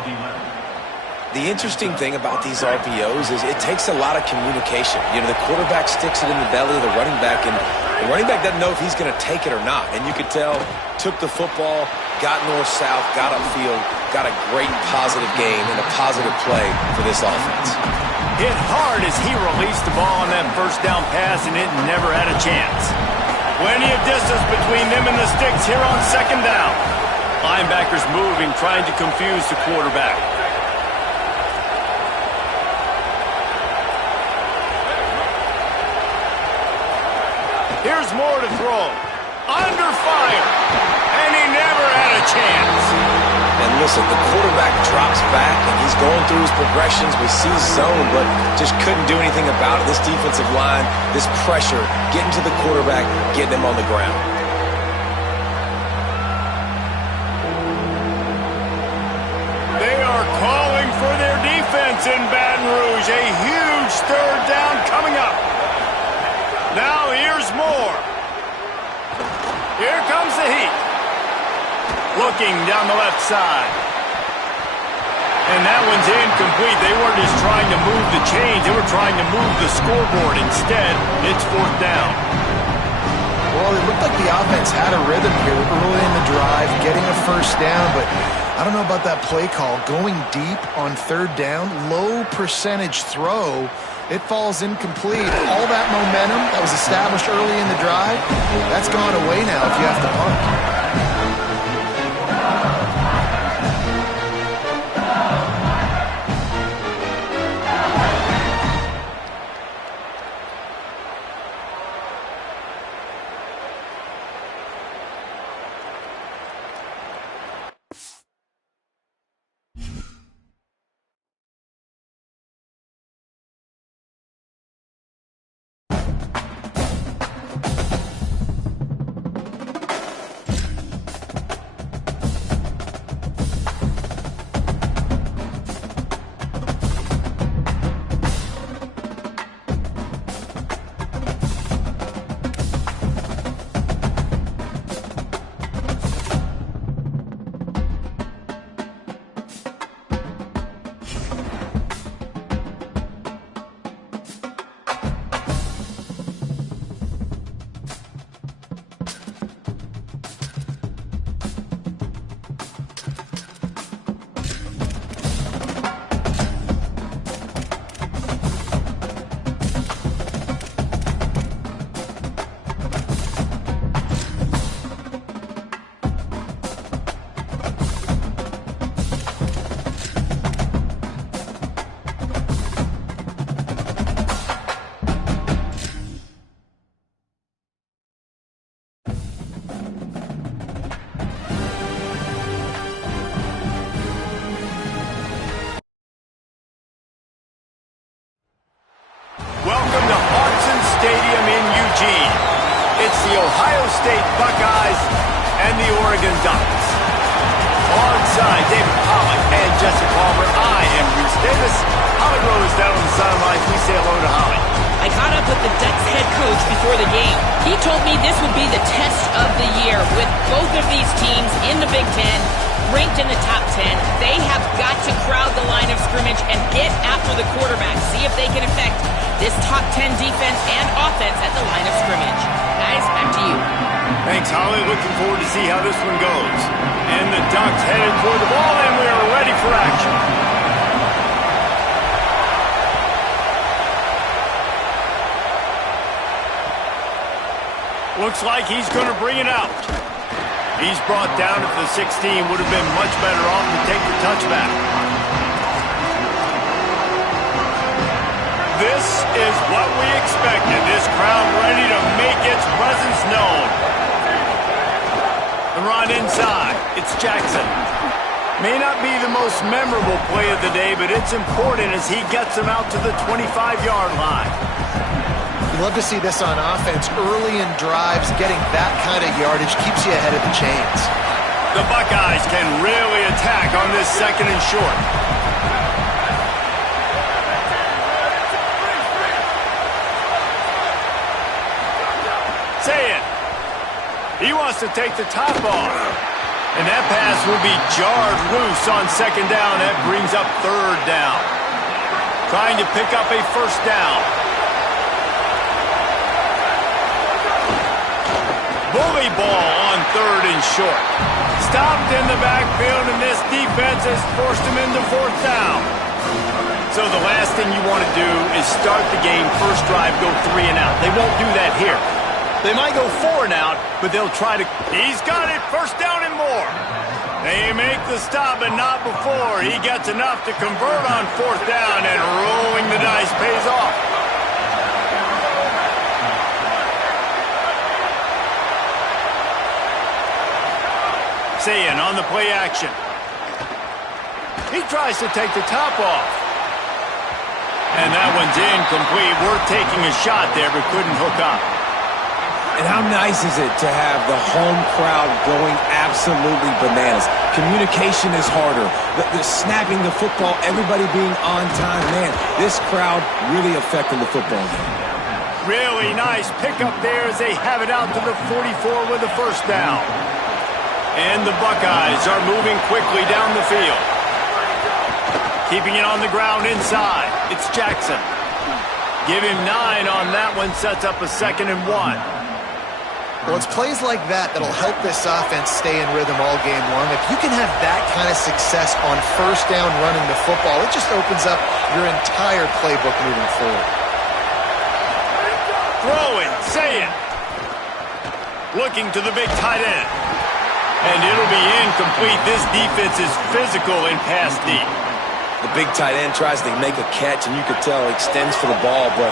The interesting thing about these RPOs is it takes a lot of communication. You know, the quarterback sticks it in the belly of the running back, and the running back doesn't know if he's going to take it or not. And you could tell, took the football, got north-south, got upfield, got a great positive gain and a positive play for this offense. Hit hard as he released the ball on that first down pass, and it never had a chance. Plenty of distance between them and the sticks here on second down. Linebackers moving, trying to confuse the quarterback. Here's more to throw. Under fire. And he never had a chance. And listen, the quarterback drops back, and he's going through his progressions. We see zone, but just couldn't do anything about it. This defensive line, this pressure, getting to the quarterback, getting him on the ground. They are calling for their defense in Baton Rouge. A huge third down coming up. Now here's more. Here comes the heat. Looking down the left side. And that one's incomplete. They weren't just trying to move the chains. They were trying to move the scoreboard. Instead, it's fourth down. Well, it looked like the offense had a rhythm here early in the drive, getting a first down, but I don't know about that play call. Going deep on third down, low percentage throw, it falls incomplete. All that momentum that was established early in the drive, that's gone away now if you have to punt. Ohio State Buckeyes and the Oregon Ducks. Alongside David Pollack and Jesse Palmer, I am Reese Davis. Holly Rose down on the sidelines. We say hello to Holly. I caught up with the Ducks head coach before the game. He told me this would be the test of the year with both of these teams in the Big Ten, ranked in the top 10. They have got to crowd the line of scrimmage and get after the quarterback, see if they can affect this top 10 defense and offense at the line of scrimmage. Guys, back to you. Thanks, Holly. Looking forward to see how this one goes. And the Ducks headed for the ball, and we are ready for action. Looks like he's going to bring it out. He's brought down at the 16. Would have been much better off to take the touchback. This is what we expected. This crowd ready to make its presence known. The run inside. It's Jackson. May not be the most memorable play of the day, but it's important as he gets them out to the 25-yard line. You love to see this on offense. Early in drives, getting that kind of yardage keeps you ahead of the chains. The Buckeyes can really attack on this second and short. Say it. He wants to take the top off. And that pass will be jarred loose on second down. That brings up third down. Trying to pick up a first down. Bully ball on third and short. Stopped in the backfield, and this defense has forced him into fourth down. So the last thing you want to do is start the game, first drive, go 3 and out. They won't do that here. They might go 4 and out, but they'll try to... He's got it, first down and more. They make the stop, but not before. He gets enough to convert on fourth down, and rolling the dice pays off. On the play action. He tries to take the top off. And that one's incomplete. Worth taking a shot there, but couldn't hook up. And how nice is it to have the home crowd going absolutely bananas? Communication is harder. The snapping the football, everybody being on time. Man, this crowd really affecting the football game. Really nice pickup there as they have it out to the 44 with the first down. And the Buckeyes are moving quickly down the field. Keeping it on the ground inside. It's Jackson. Give him 9 on that one. Sets up a 2nd and 1. Well, it's plays like that that'll help this offense stay in rhythm all game long. If you can have that kind of success on first down running the football, it just opens up your entire playbook moving forward. Throwing. Say it. Looking to the big tight end. And it'll be incomplete. This defense is physical in pass deep. The big tight end tries to make a catch, and you could tell he extends for the ball, but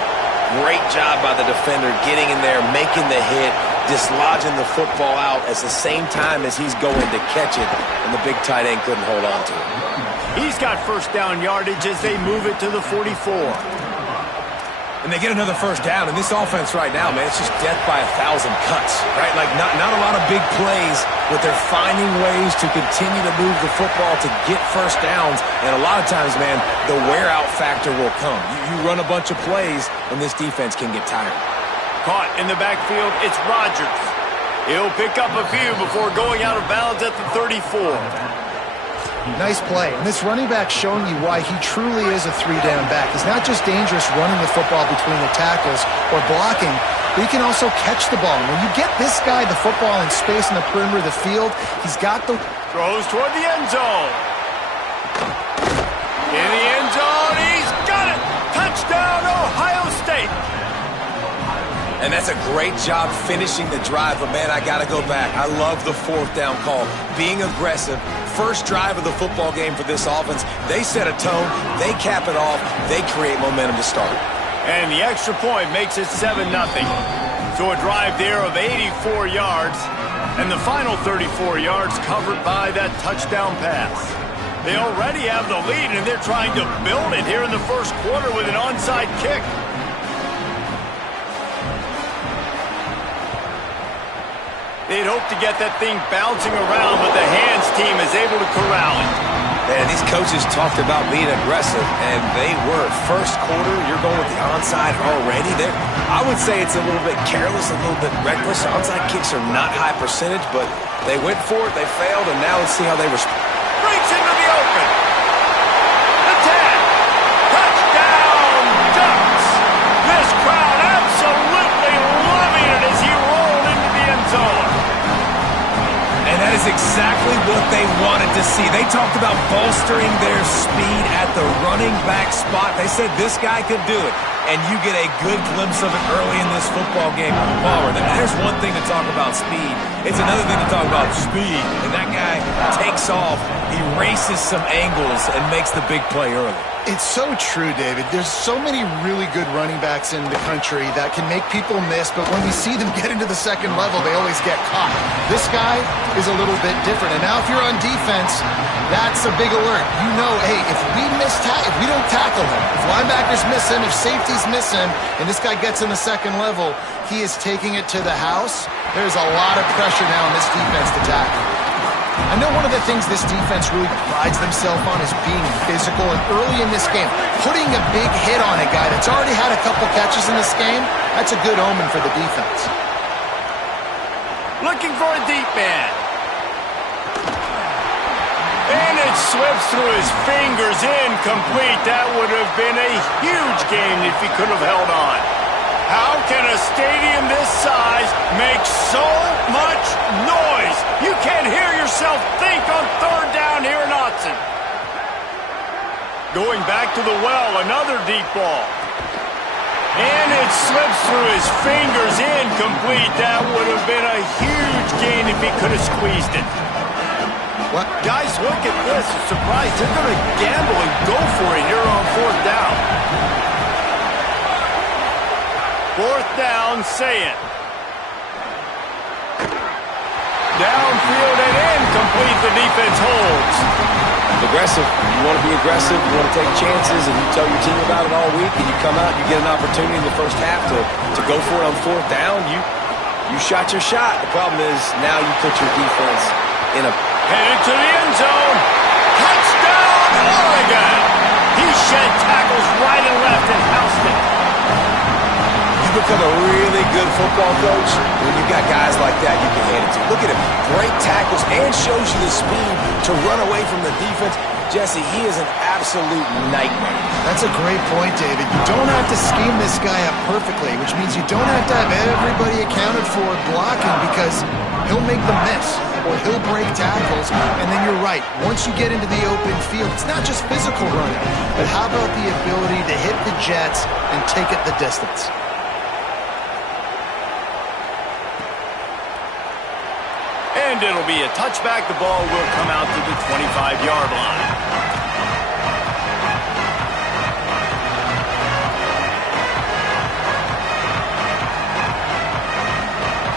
great job by the defender getting in there, making the hit, dislodging the football out at the same time as he's going to catch it, and the big tight end couldn't hold on to it. He's got first down yardage as they move it to the 44. And they get another first down, and this offense right now, man, it's just death by 1,000 cuts, right? Like, not a lot of big plays, but they're finding ways to continue to move the football to get first downs, and a lot of times, man, the wear-out factor will come. You run a bunch of plays, and this defense can get tired. Caught in the backfield, it's Rodgers. He'll pick up a few before going out of bounds at the 34. Nice play. And this running back showing you why he truly is a 3-down back. He's not just dangerous running the football between the tackles or blocking, but he can also catch the ball. And when you get this guy the football in space in the perimeter of the field, he's got the... Throws toward the end zone. In the end zone, he's got it! Touchdown, Ohio State! And that's a great job finishing the drive, but man, I gotta go back. I love the fourth down call. Being aggressive, first drive of the football game for this offense. They set a tone, they cap it off, they create momentum to start. And the extra point makes it 7-0. So a drive there of 84 yards, and the final 34 yards covered by that touchdown pass. They already have the lead, and they're trying to build it here in the first quarter with an onside kick. They'd hope to get that thing bouncing around, but the hands team is able to corral it. Man, these coaches talked about being aggressive, and they were. First quarter, you're going with the onside already. I would say it's a little bit careless, a little bit reckless. Onside kicks are not high percentage, but they went for it, they failed, and now let's see how they respond. Breaks into the open. The tag. Touchdown, Ducks. This crowd absolutely loving it as he rolled into the end zone. And that is exactly what they wanted to see. They talked about bolstering their speed at the running back spot. They said this guy could do it. And you get a good glimpse of it early in this football game. Palmer, there's one thing to talk about speed. It's another thing to talk about speed. And that guy takes off, he races some angles, and makes the big play early. It's so true, David. There's so many really good running backs in the country that can make people miss, but when we see them get into the second level, they always get caught. This guy is a little bit different. And now if you're on defense, that's a big alert. You know, hey, if we don't tackle him, if linebackers miss him, if safeties miss him, and this guy gets in the second level, he is taking it to the house. There's a lot of pressure now on this defense to tackle. I know one of the things this defense really prides themselves on is being physical, and early in this game, putting a big hit on a guy that's already had a couple catches in this game, that's a good omen for the defense. Looking for a deep man. And it slips through his fingers, incomplete. That would have been a huge game if he could have held on. How can a stadium this size make so much noise? You can't hear yourself think on third down here in Autzen. Going back to the well, another deep ball. And it slips through his fingers, incomplete. That would have been a huge gain if he could have squeezed it. What? Guys, look at this. I'm surprised they're going to gamble and go for it here on fourth down. Fourth down, say it. Downfield and incomplete, the defense holds. Aggressive. You want to be aggressive, you want to take chances, and you tell your team about it all week, and you come out and you get an opportunity in the first half to go for it on fourth down. You shot your shot. The problem is now you put your defense in a... Headed to the end zone. Touchdown, Oregon. He shed tackles right and left and housed it. You become a really good football coach when you got guys like that you can hand it to. Look at him, break tackles and shows you the speed to run away from the defense. Jesse, he is an absolute nightmare. That's a great point, David. You don't have to scheme this guy up perfectly, which means you don't have to have everybody accounted for blocking, because he'll make them miss or he'll break tackles. And then you're right. Once you get into the open field, it's not just physical running, but how about the ability to hit the jets and take it the distance? And it'll be a touchback. The ball will come out to the 25-yard line.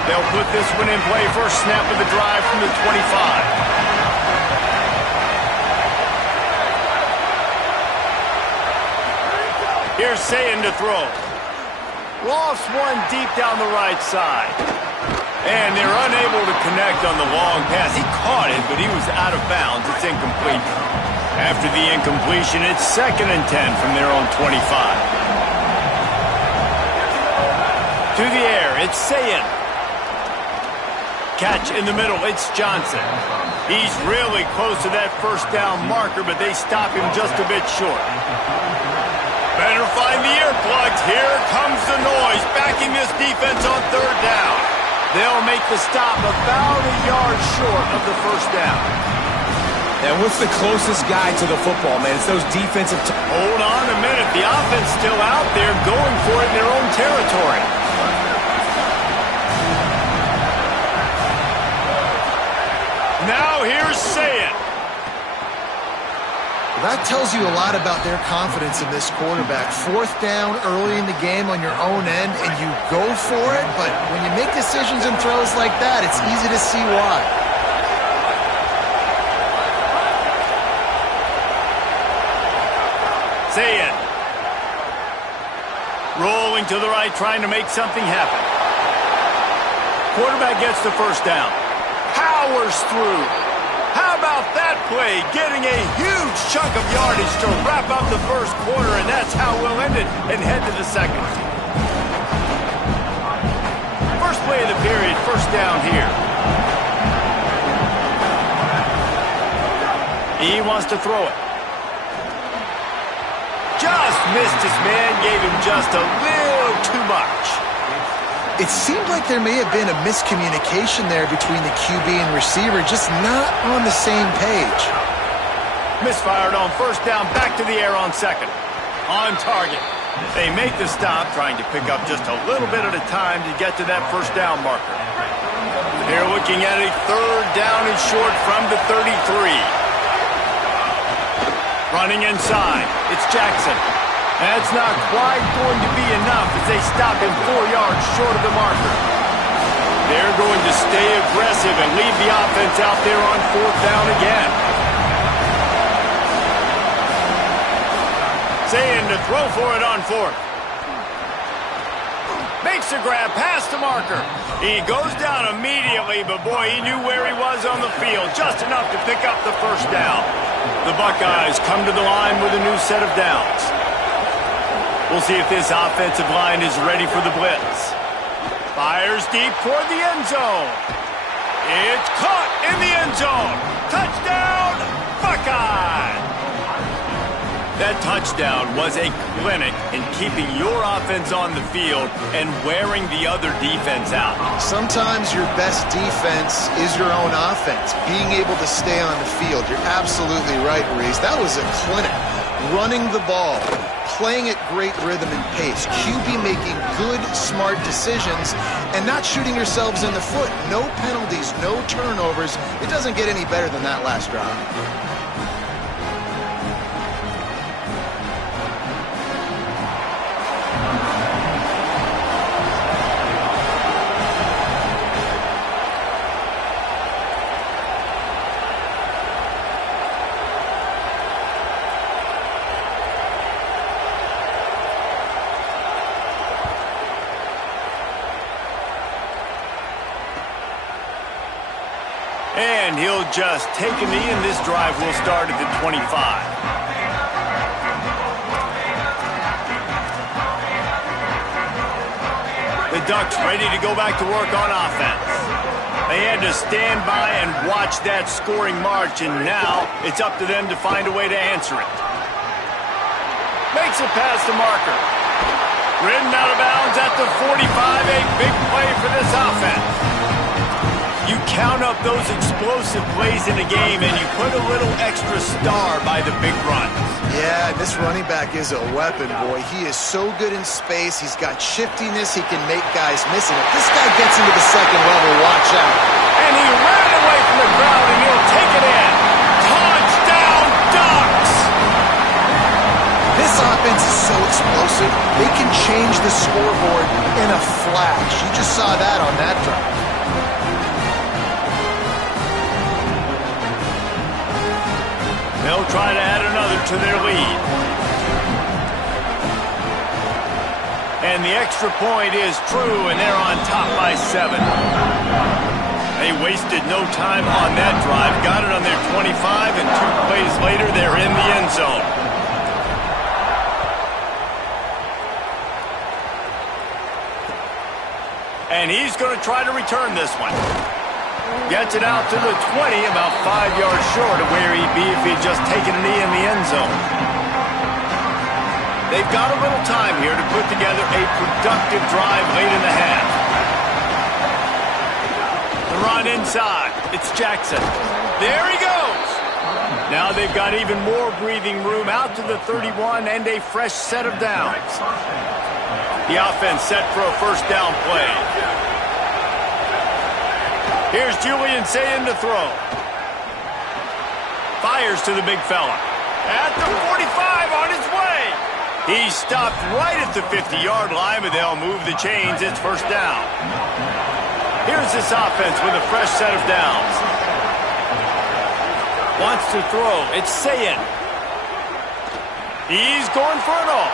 They'll put this one in play. First snap of the drive from the 25. Here's Sayin to throw. Lost one deep down the right side. And they're unable to connect on the long pass. He caught it, but he was out of bounds. It's incomplete. After the incompletion, it's 2nd and 10 from their own 25. To the air, it's Sayin. Catch in the middle, it's Johnson. He's really close to that first down marker, but they stop him just a bit short. Better find the earplugs. Here comes the noise, backing this defense on third down. They'll make the stop about a yard short of the first down. And what's the closest guy to the football, man? It's those defensive... Hold on a minute. The offense still out there going for it in their own territory. Now here's Sayin. That tells you a lot about their confidence in this quarterback. Fourth down early in the game on your own end, and you go for it, but when you make decisions and throws like that, it's easy to see why. Sayin. Rolling to the right, trying to make something happen. quarterback gets the first down. Powers through. How about that play? Getting a huge chunk of yardage to wrap up the first quarter, and that's how we'll end it and head to the second. First play of the period, first down here. He wants to throw it. Just missed his man, gave him just a little too much. It seemed like there may have been a miscommunication there between the QB and receiver, just not on the same page. Misfired on first down, back to the air on second. On target. They make the stop, trying to pick up just a little bit at a time to get to that first down marker. They're looking at a third down and short from the 33. Running inside, it's Jackson. That's not quite going to be enough as they stop him 4 yards short of the marker. They're going to stay aggressive and leave the offense out there on fourth down again. Saying to throw for it on fourth. Makes a grab past the marker. He goes down immediately, but boy, he knew where he was on the field. Just enough to pick up the first down. The Buckeyes come to the line with a new set of downs. We'll see if this offensive line is ready for the blitz. Fires deep toward the end zone. It's caught in the end zone. Touchdown, Buckeye! That touchdown was a clinic in keeping your offense on the field and wearing the other defense out. Sometimes your best defense is your own offense, being able to stay on the field. You're absolutely right, Reese. That was a clinic. Running the ball, playing at great rhythm and pace, QB making good, smart decisions, and not shooting yourselves in the foot. No penalties, no turnovers. It doesn't get any better than that last drive. And he'll just take a knee, and this drive will start at the 25. The Ducks ready to go back to work on offense. They had to stand by and watch that scoring march, and now it's up to them to find a way to answer it. Makes it past the marker. Ridden out of bounds at the 45, a big play for this offense. You count up those explosive plays in a game, and you put a little extra star by the big runs. Yeah, this running back is a weapon, boy. He is so good in space. He's got shiftiness. He can make guys miss. And if this guy gets into the second level, watch out. And he ran away from the crowd, and he'll take it in. Touchdown, Ducks! This offense is so explosive, they can change the scoreboard in a flash. You just saw that on that drive. They'll try to add another to their lead. And the extra point is true, and they're on top by 7. They wasted no time on that drive. Got it on their 25, and 2 plays later, they're in the end zone. And he's going to try to return this one. Gets it out to the 20, about 5 yards short of where he'd be if he'd just taken a knee in the end zone. They've got a little time here to put together a productive drive late in the half. The run inside. It's Jackson. There he goes. Now they've got even more breathing room out to the 31 and a fresh set of downs. The offense set for a first down play. Here's Julian Sayin to throw. Fires to the big fella. At the 45 on his way. He stopped right at the 50-yard line, but they'll move the chains. It's first down. Here's this offense with a fresh set of downs. Wants to throw. It's Sayin. He's going for it all.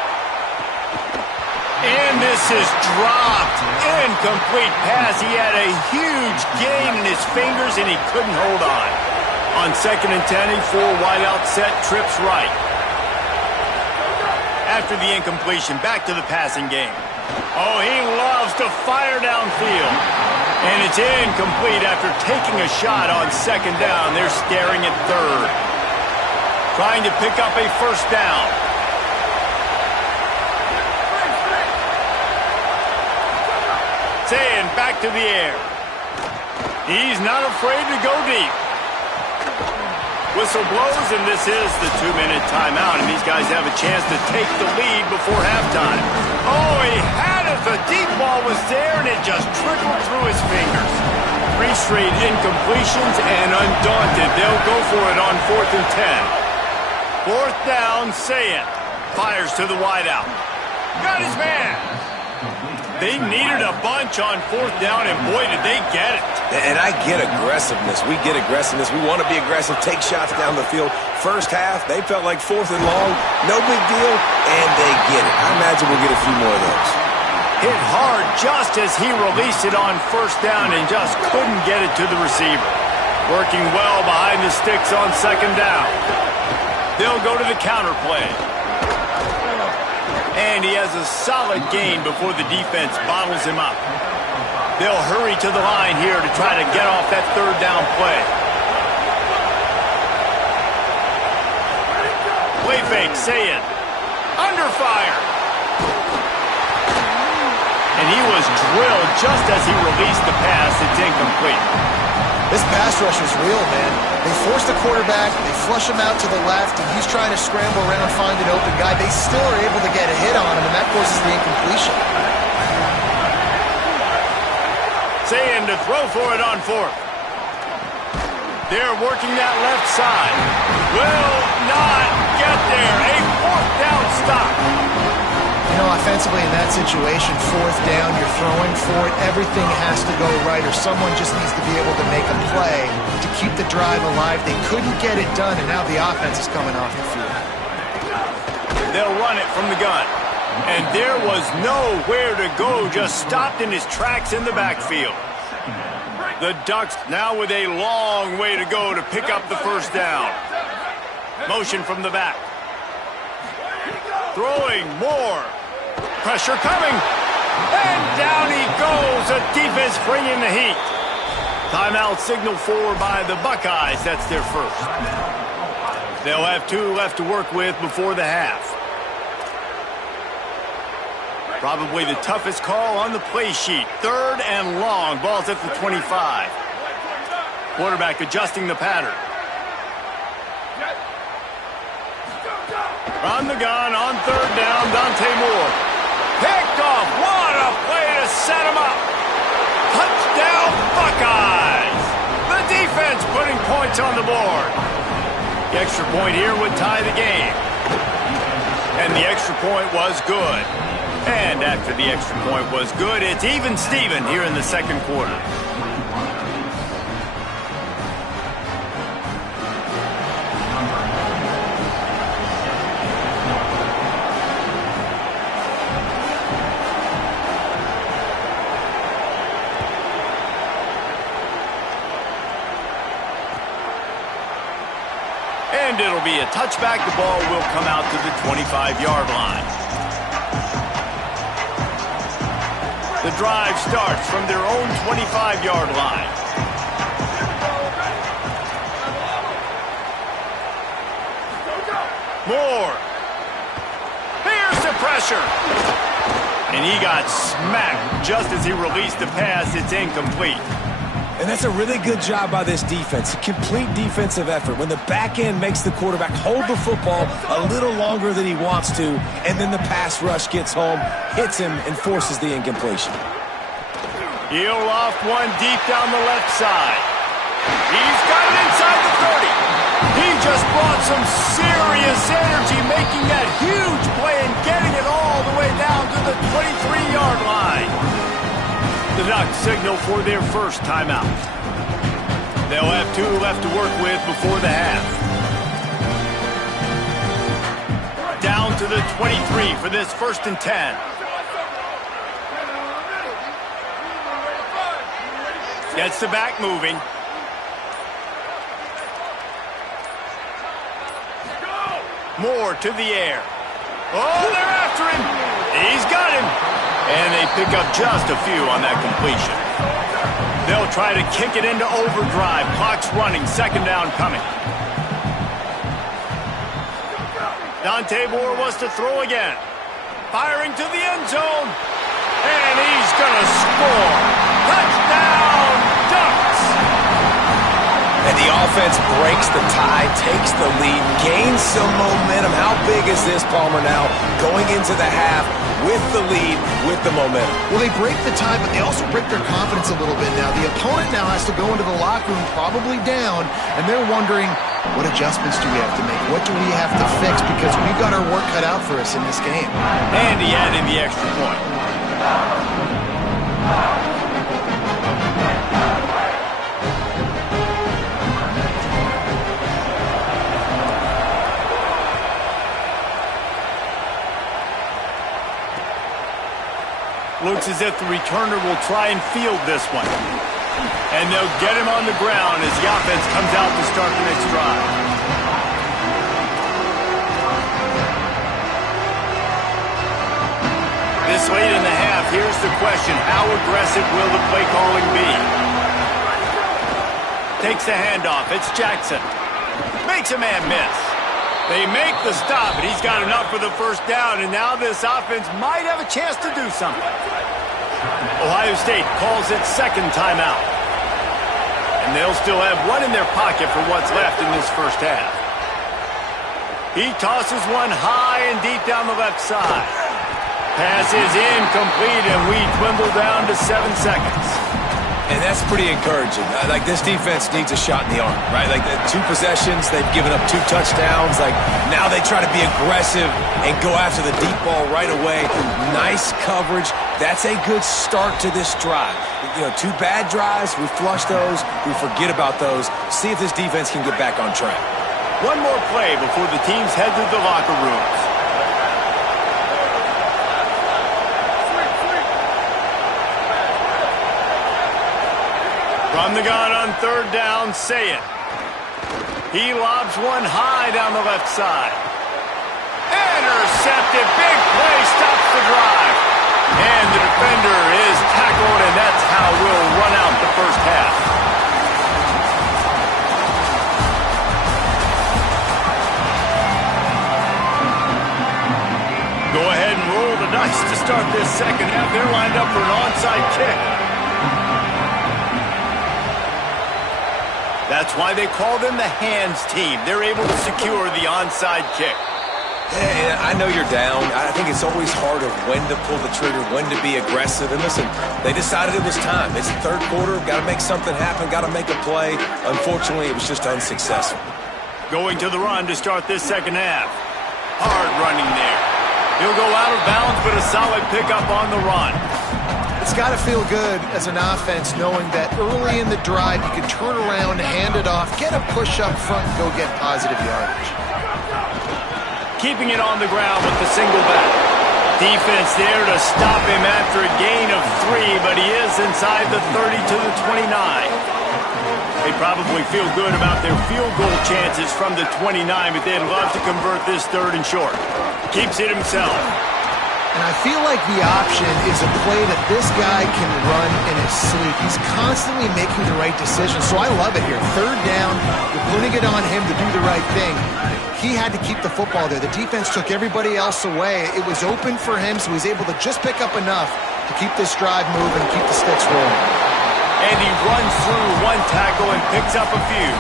And this is dropped. Incomplete pass. He had a huge gain in his fingers, and he couldn't hold on. On 2nd and 10, a 4-wideout set, trips right. After the incompletion, back to the passing game. Oh, he loves to fire downfield. And it's incomplete after taking a shot on 2nd down. They're staring at 3rd. Trying to pick up a 1st down. Saying back to the air. He's not afraid to go deep. Whistle blows, and this is the 2-minute timeout, and these guys have a chance to take the lead before halftime. Oh, he had it. The deep ball was there, and it just trickled through his fingers. 3 straight incompletions, and undaunted, they'll go for it on 4th and 10. 4th down, Saying. Fires to the wideout. Got his man. They needed a bunch on 4th down, and boy, did they get it. And I get aggressiveness. We get aggressiveness. We want to be aggressive, take shots down the field. First half, they felt like 4th and long. No big deal, and they get it. I imagine we'll get a few more of those. Hit hard just as he released it on 1st down and just couldn't get it to the receiver. Working well behind the sticks on 2nd down. They'll go to the counter play. And he has a solid gain before the defense bottles him up. They'll hurry to the line here to try to get off that 3rd down play. Play fake, Saying. Under fire. And he was drilled just as he released the pass. It's incomplete. This pass rush is real, man. They force the quarterback, they flush him out to the left, and he's trying to scramble around, find an open guy. They still are able to get a hit on him, and that forces the incompletion. Saying to throw for it on 4th. They're working that left side. Will not get there. A 4th down stop. You know, offensively in that situation, 4th down, you're throwing for it. Everything has to go right, or someone just needs to be able to make a play to keep the drive alive. They couldn't get it done, and now the offense is coming off the field. They'll run it from the gun. And there was nowhere to go, just stopped in his tracks in the backfield. The Ducks now with a long way to go to pick up the 1st down. Motion from the back. Throwing more. Pressure coming. And down he goes. The defense bringing the heat. Timeout signal for by the Buckeyes. That's their 1st. They'll have 2 left to work with before the half. Probably the toughest call on the play sheet. 3rd and long. Ball's at the 25. Quarterback adjusting the pattern. On the gun on 3rd down, Dante Moore. Picked off. What a play to set him up. Touchdown Buckeyes. The defense putting points on the board. The extra point here would tie the game. And the extra point was good. And after the extra point was good, it's even Steven here in the 2nd quarter. And it'll be a touchback. The ball will come out to the 25-yard line. The drive starts from their own 25-yard line. Moore. Here's the pressure. And he got smacked just as he released the pass. It's incomplete. And that's a really good job by this defense. A complete defensive effort. When the back end makes the quarterback hold the football a little longer than he wants to, and then the pass rush gets home, hits him, and forces the incompletion. He'll loft one deep down the left side. He's got it inside the 30. He just brought some serious energy, making that huge play and getting it all the way down to the 23-yard line. The Ducks signal for their 1st timeout. They'll have 2 left to work with before the half. Down to the 23 for this 1st and 10. Gets the back moving. Moore to the air. Oh, they're after him. He's got him. And they pick up just a few on that completion. They'll try to kick it into overdrive. Clock's running. Second down coming. Dante Moore wants to throw again. Firing to the end zone. And he's going to score. Touchdown, Ducks! And the offense breaks the tie, takes the lead, gains some momentum. How big is this, Palmer, now going into the half with the lead, with the momentum? Well, they break the tie, but they also break their confidence a little bit now. The opponent now has to go into the locker room probably down, and they're wondering, what adjustments do we have to make? What do we have to fix? Because we've got our work cut out for us in this game. And he added the extra point. Looks as if the returner will try and field this one. And they'll get him on the ground as the offense comes out to start the next drive. This late in the half, here's the question. How aggressive will the play calling be? Takes the handoff. It's Jackson. Makes a man miss. They make the stop, and he's got enough for the first down, and now this offense might have a chance to do something. Ohio State calls its second timeout. And they'll still have one in their pocket for what's left in this first half. He tosses one high and deep down the left side. Pass is incomplete, and we dwindle down to 7 seconds. And that's pretty encouraging. Like, this defense needs a shot in the arm, right? Like, the 2 possessions, they've given up 2 touchdowns. Like, now they try to be aggressive and go after the deep ball right away. Nice coverage. That's a good start to this drive. You know, 2 bad drives, we flush those, we forget about those. See if this defense can get back on track. One more play before the teams head to the locker rooms. From the gun on third down, Say It. He lobs one high down the left side. Intercepted. Big play stops the drive. And the defender is tackled, and that's how we'll run out the first half. Go ahead and roll the dice to start this second half. They're lined up for an onside kick. That's why they call them the hands team. They're able to secure the onside kick. Yeah, I know you're down. I think it's always harder when to pull the trigger, when to be aggressive. And listen, they decided it was time. It's the third quarter. Got to make something happen. Got to make a play. Unfortunately, it was just unsuccessful. Going to the run to start this second half. Hard running there. He'll go out of bounds, but a solid pickup on the run. It's got to feel good as an offense knowing that early in the drive you can turn around, hand it off, get a push up front, and go get positive yardage. Keeping it on the ground with the single back. Defense there to stop him after a gain of 3, but he is inside the 30 to the 29. They probably feel good about their field goal chances from the 29, but they'd love to convert this third and short. Keeps it himself. And I feel like the option is a play that this guy can run in his sleep. He's constantly making the right decision, so I love it here. Third down, you're putting it on him to do the right thing. He had to keep the football there. The defense took everybody else away. It was open for him, so he's able to just pick up enough to keep this drive moving and keep the sticks rolling. And he runs through one tackle and picks up a few.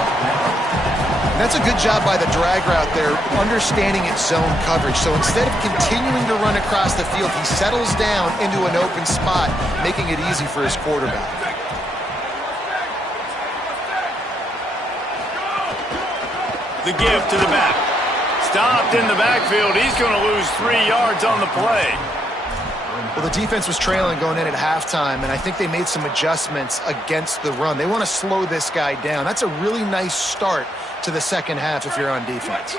That's a good job by the drag route there, understanding its zone coverage. So instead of continuing to run across the field, he settles down into an open spot, making it easy for his quarterback. The give to the back. Stopped in the backfield. He's going to lose 3 yards on the play. Well, the defense was trailing going in at halftime, and I think they made some adjustments against the run. They want to slow this guy down. That's a really nice start to the second half if you're on defense.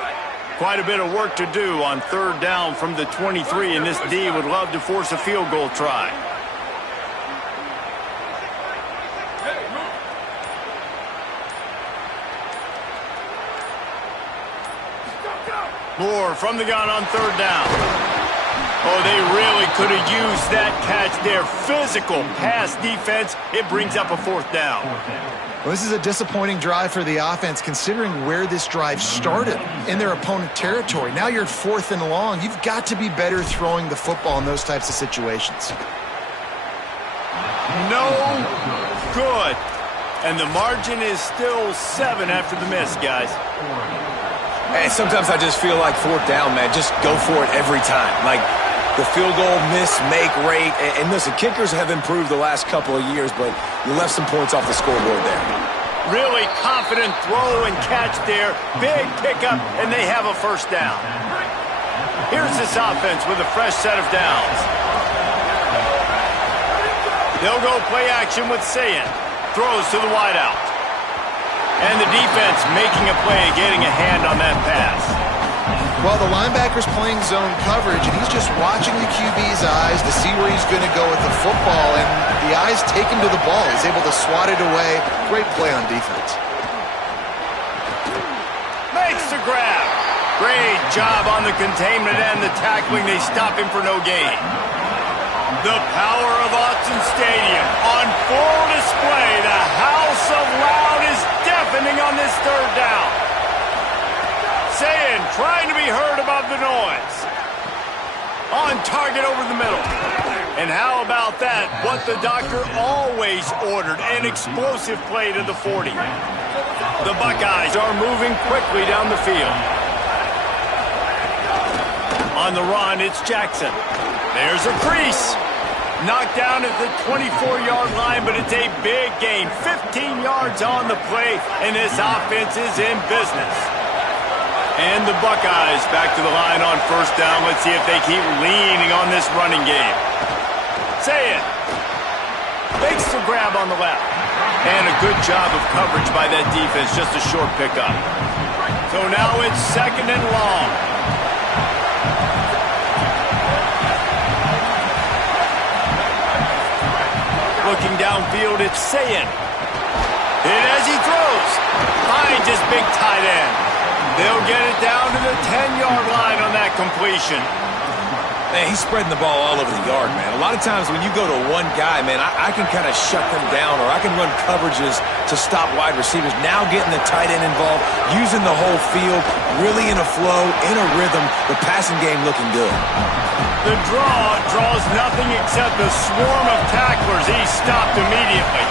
Quite a bit of work to do on third down from the 23, and this D would love to force a field goal try. Moore from the gun on third down. Oh, they really could have used that catch there. Physical pass defense. It brings up a fourth down. Well, this is a disappointing drive for the offense, considering where this drive started in their opponent territory. Now you're at 4th and long. You've got to be better throwing the football in those types of situations. No good. And the margin is still 7 after the miss, guys. And sometimes I just feel like 4th down, man. Just go for it every time. Like the field goal miss-make rate. And listen, kickers have improved the last couple of years, but you left some points off the scoreboard there. Really confident throw and catch there. Big pickup, and they have a first down. Here's this offense with a fresh set of downs. They'll go play action with Sayin. Throws to the wideout. And the defense making a play, getting a hand on that pass. Well, the linebacker's playing zone coverage, and he's just watching the QB's eyes to see where he's going to go with the football, and the eyes take him to the ball. He's able to swat it away. Great play on defense. Makes the grab. Great job on the containment and the tackling. They stop him for no gain. The power of Autzen Stadium on full display. The house of loud is deafening on this third down. Sayin trying to be heard above the noise. On target over the middle. And how about that? What the doctor always ordered, an explosive play to the 40. The Buckeyes are moving quickly down the field. On the run, it's Jackson. There's a crease. Knocked down at the 24-yard line, but it's a big gain. 15 yards on the play, and this offense is in business. And the Buckeyes back to the line on first down. Let's see if they keep leaning on this running game. Sayin makes the grab on the left. And a good job of coverage by that defense, just a short pickup. So now it's 2nd and long. Looking downfield, it's Sayin. And as he throws, finds his big tight end. They'll get it down to the 10-yard line on that completion. Man, he's spreading the ball all over the yard, man. A lot of times when you go to one guy, man, I can kind of shut them down, or I can run coverages to stop wide receivers. Now getting the tight end involved, using the whole field, really in a flow, in a rhythm, the passing game looking good. The draw draws nothing except a swarm of tacklers. He's stopped immediately.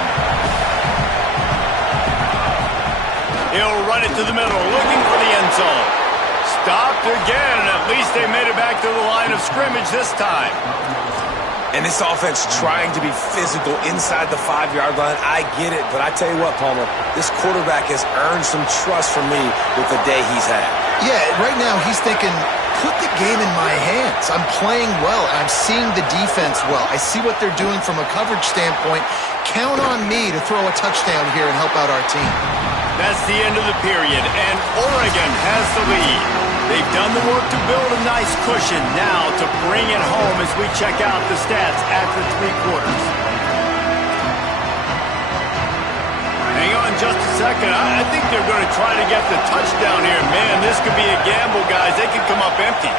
He'll run it to the middle, looking for the end zone. Stopped again, and at least they made it back to the line of scrimmage this time. And this offense trying to be physical inside the 5-yard line. I get it, but I tell you what, Palmer, this quarterback has earned some trust from me with the day he's had. Yeah, right now he's thinking, put the game in my hands. I'm playing well, and I'm seeing the defense well. I see what they're doing from a coverage standpoint. Count on me to throw a touchdown here and help out our team. That's the end of the period, and Oregon has the lead. They've done the work to build a nice cushion. Now to bring it home as we check out the stats after 3 quarters. Hang on just a second. I think they're going to try to get the touchdown here. Man, this could be a gamble, guys. They could come up empty.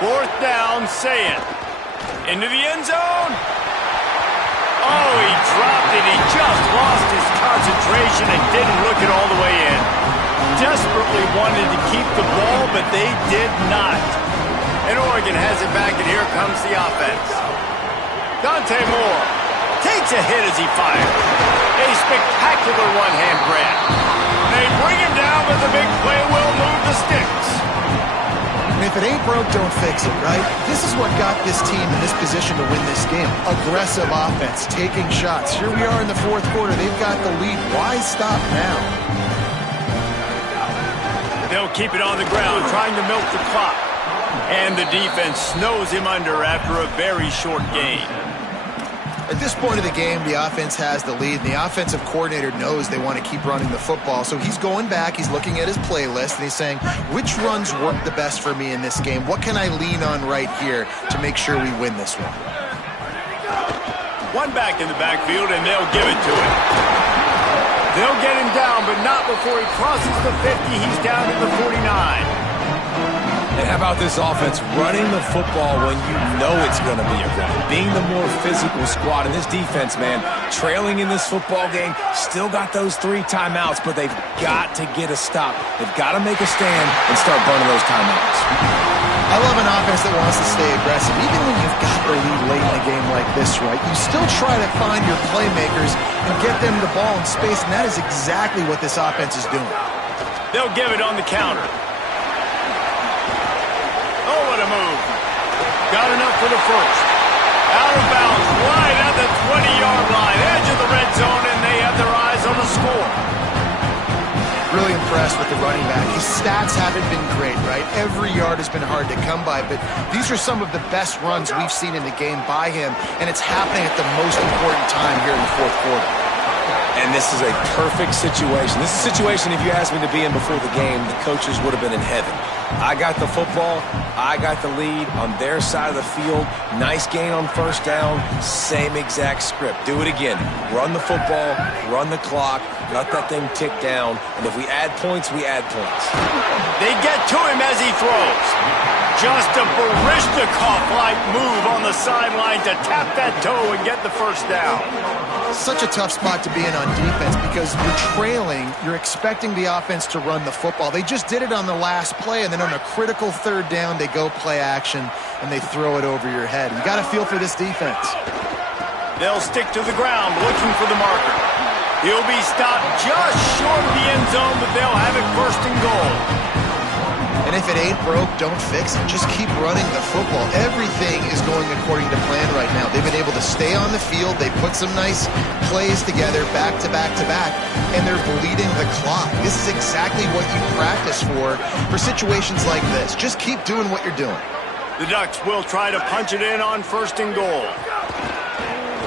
Fourth down, Sayin. Into the end zone. Oh, he dropped it. He just lost his concentration and didn't look it all the way in. Desperately wanted to keep the ball, but they did not. And Oregon has it back, and here comes the offense. Dante Moore takes a hit as he fires. A spectacular one-hand grab. They bring him down, but the big play will move the sticks. And if it ain't broke, don't fix it, right? This is what got this team in this position to win this game. Aggressive offense, taking shots. Here we are in the 4th quarter. They've got the lead. Why stop now? They'll keep it on the ground, trying to milk the clock. And the defense snows him under after a very short gain. At this point of the game, the offense has the lead, and the offensive coordinator knows they want to keep running the football. So he's going back, he's looking at his playlist, and he's saying, which runs work the best for me in this game? What can I lean on right here to make sure we win this one? One back in the backfield, and they'll give it to him. They'll get him down, but not before he crosses the 50. He's down to the 49. And how about this offense running the football when you know it's going to be a run? Being the more physical squad. And this defense, man, trailing in this football game, still got those 3 timeouts, but they've got to get a stop. They've got to make a stand and start burning those timeouts. I love an offense that wants to stay aggressive. Even when you've got the lead late in a game like this, right, you still try to find your playmakers and get them the ball in space, and that is exactly what this offense is doing. They'll give it on the counter. Oh, what a move. Got enough for the first. Out of bounds, right at the 20-yard line, edge of the red zone, and they have their eyes on the score. Really impressed with the running back. His stats haven't been great, right? Every yard has been hard to come by, but these are some of the best runs we've seen in the game by him, and it's happening at the most important time here in the fourth quarter. And this is a perfect situation. This is a situation, if you asked me to be in before the game, the coaches would have been in heaven. I got the football. I got the lead on their side of the field. Nice gain on first down. Same exact script. Do it again. Run the football. Run the clock. Let that thing tick down. And if we add points, we add points. They get to him as he throws. Just a Baryshnikov-like move on the sideline to tap that toe and get the first down. Such a tough spot to be in on defense because you're trailing, you're expecting the offense to run the football. They just did it on the last play, and then on a critical third down, they go play action, and they throw it over your head. You got to feel for this defense. They'll stick to the ground looking for the marker. He'll be stopped just short of the end zone, but they'll have it first and goal. And if it ain't broke, don't fix it. Just keep running the football. Everything is going according to plan right now. They've been able to stay on the field. They put some nice plays together, back to back to back, and they're bleeding the clock. This is exactly what you practice for situations like this. Just keep doing what you're doing. The Ducks will try to punch it in on first and goal.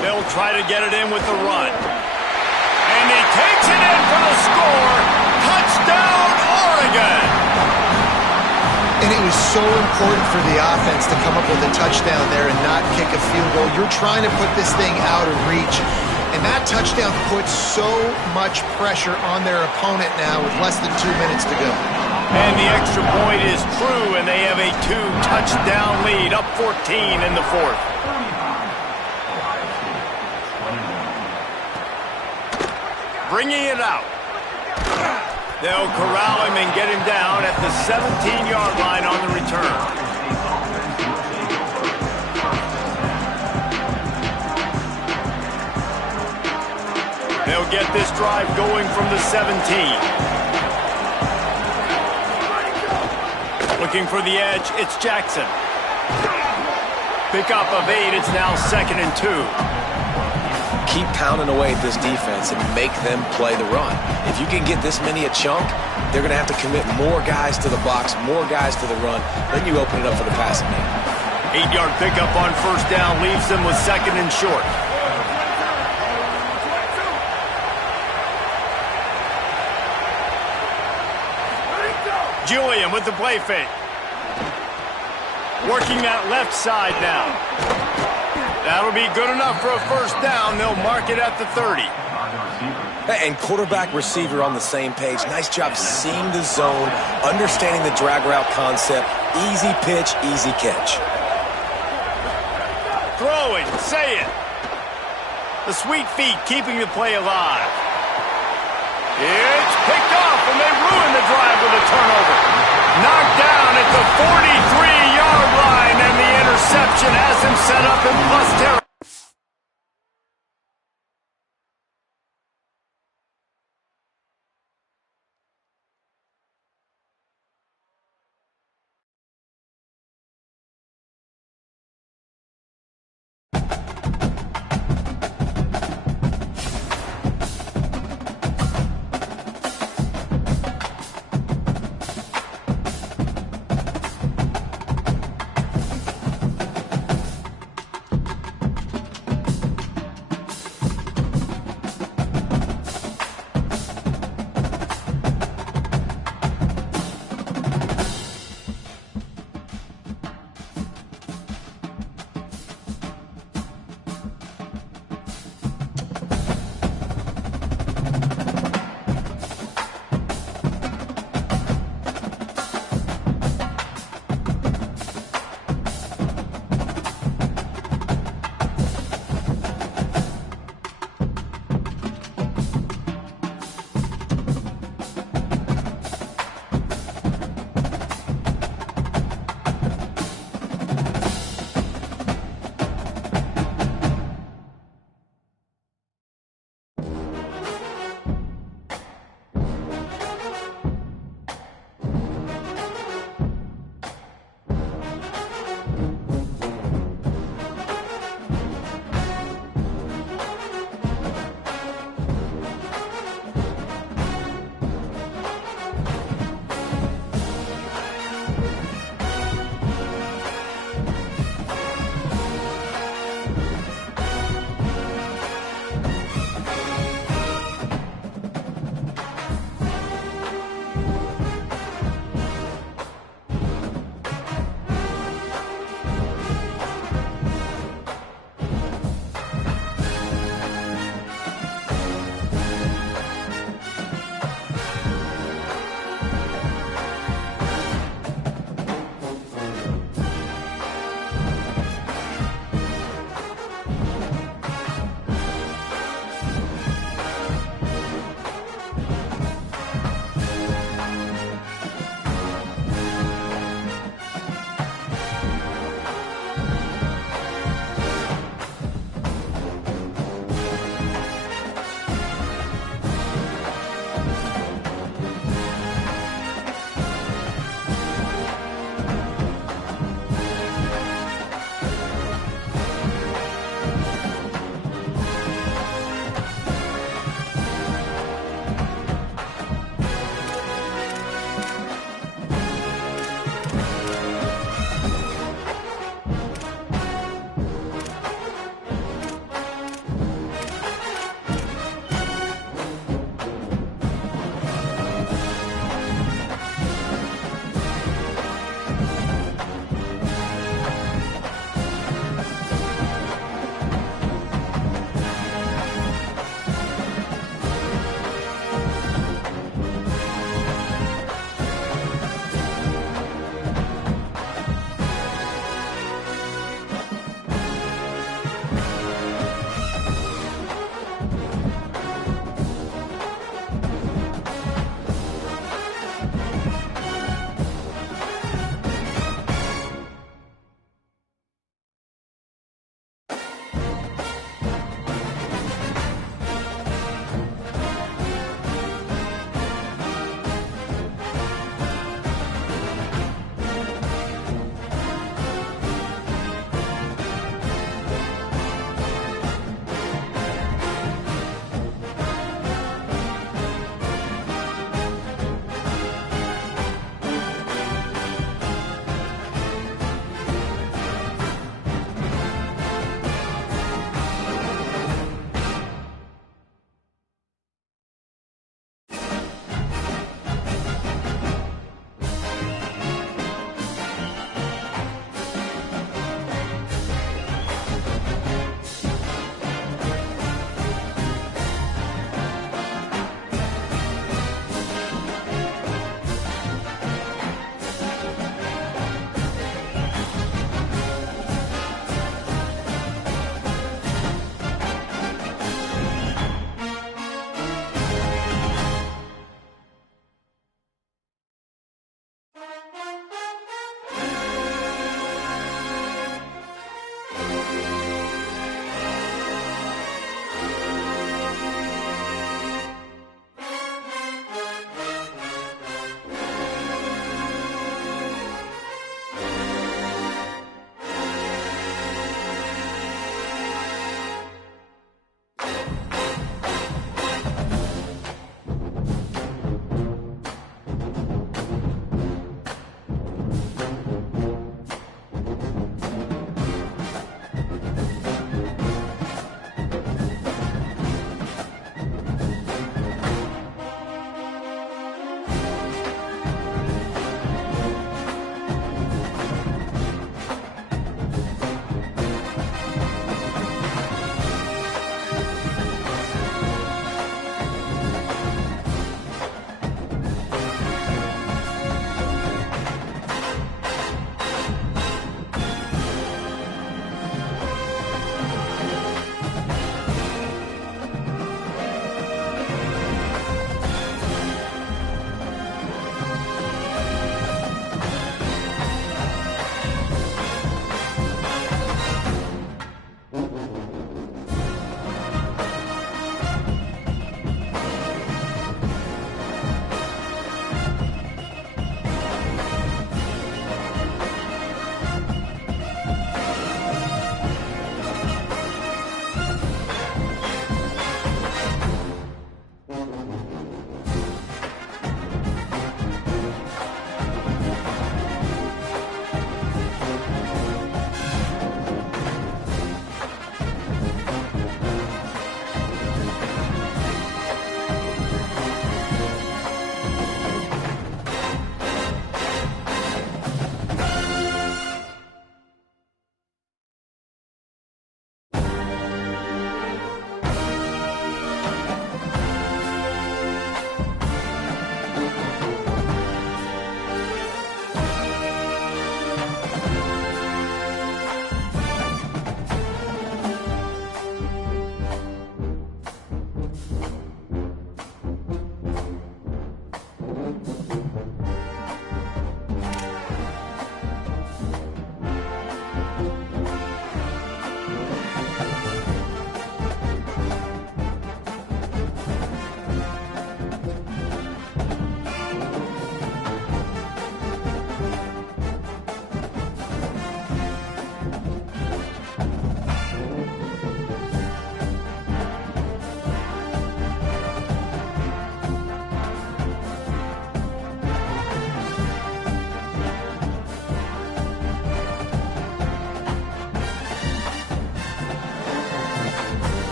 They'll try to get it in with the run. And he takes it in for the score. Touchdown, Oregon! And it was so important for the offense to come up with a touchdown there and not kick a field goal. You're trying to put this thing out of reach. And that touchdown puts so much pressure on their opponent now with less than 2 minutes to go. And the extra point is true, and they have a 2-touchdown lead, up 14 in the fourth. Bringing it out. They'll corral him and get him down at the 17-yard line on the return. They'll get this drive going from the 17. Looking for the edge, it's Jackson. Pick up of 8, it's now 2nd and 2. Keep pounding away at this defense and make them play the run. If you can get this many a chunk, they're going to have to commit more guys to the box, more guys to the run. Then you open it up for the passing game. 8-yard pickup on first down leaves them with 2nd and short. Julian with the play fake. Working that left side now. That'll be good enough for a first down. They'll mark it at the 30. And quarterback receiver on the same page. Nice job seeing the zone, understanding the drag route concept. Easy pitch, easy catch. Throwing, say it. The sweet feet keeping the play alive. It's picked off, and they ruin the drive with a turnover. Knocked down at the 43-yard line, and the interception has him set up in plus territory.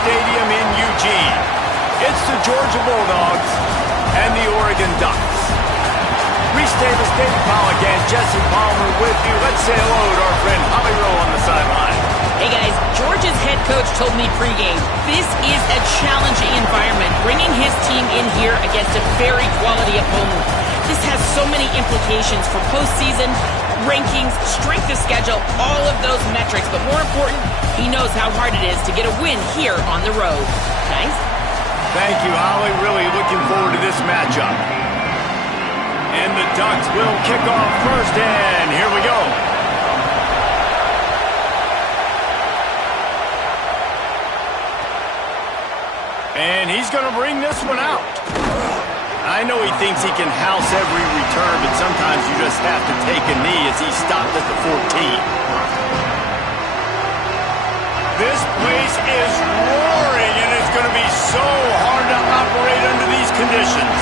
Stadium in Eugene. It's the Georgia Bulldogs and the Oregon Ducks. Reese Davis, David Pollack, and Jesse Palmer with you. Let's say hello to our friend Holly Rowe on the sideline. Hey guys, Georgia's head coach told me pregame, this is a challenging environment, bringing his team in here against a very quality opponent. This has so many implications for postseason, rankings, strength of schedule, all of those metrics. But more important, he knows how hard it is to get a win here on the road. Guys? Thank you, Holly. Really looking forward to this matchup. And the Ducks will kick off first, and here we go. And he's going to bring this one out. I know he thinks he can house every return, but sometimes you just have to take a knee as he stopped at the 14. This place is roaring, and it's going to be so hard to operate under these conditions.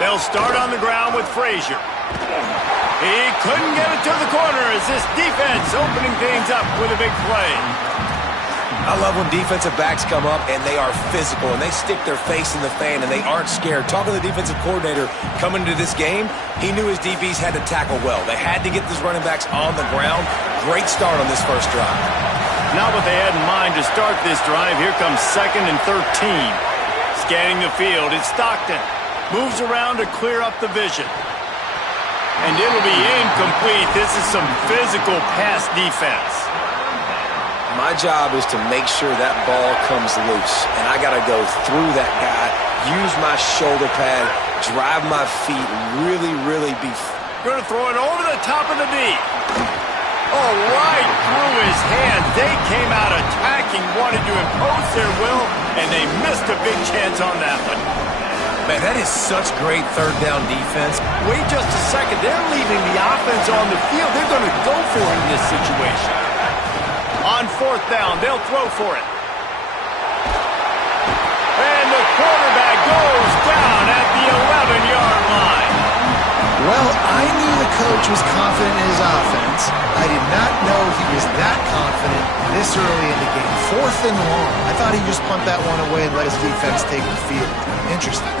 They'll start on the ground with Frazier. He couldn't get it to the corner as this defense opening things up with a big play. I love when defensive backs come up and they are physical and they stick their face in the fan and they aren't scared. Talking to the defensive coordinator coming into this game, he knew his DBs had to tackle well. They had to get these running backs on the ground. Great start on this first drive. Not what they had in mind to start this drive. Here comes 2nd and 13. Scanning the field, it's Stockton. Moves around to clear up the vision. And it'll be incomplete. This is some physical pass defense. My job is to make sure that ball comes loose. And I got to go through that guy, use my shoulder pad, drive my feet, really be... Going to throw it over the top of the D. Oh, right through his hand. They came out attacking, wanted to impose their will, and they missed a big chance on that one. Man, that is such great third down defense. Wait just a second. They're leaving the offense on the field. They're going to go for it in this situation. On 4th down, they'll throw for it. And the quarterback goes down at the 11-yard line. Well, I knew the coach was confident in his offense. I did not know he was that confident this early in the game. 4th and long. I thought he'd just punt that one away and let his defense take the field. Interesting.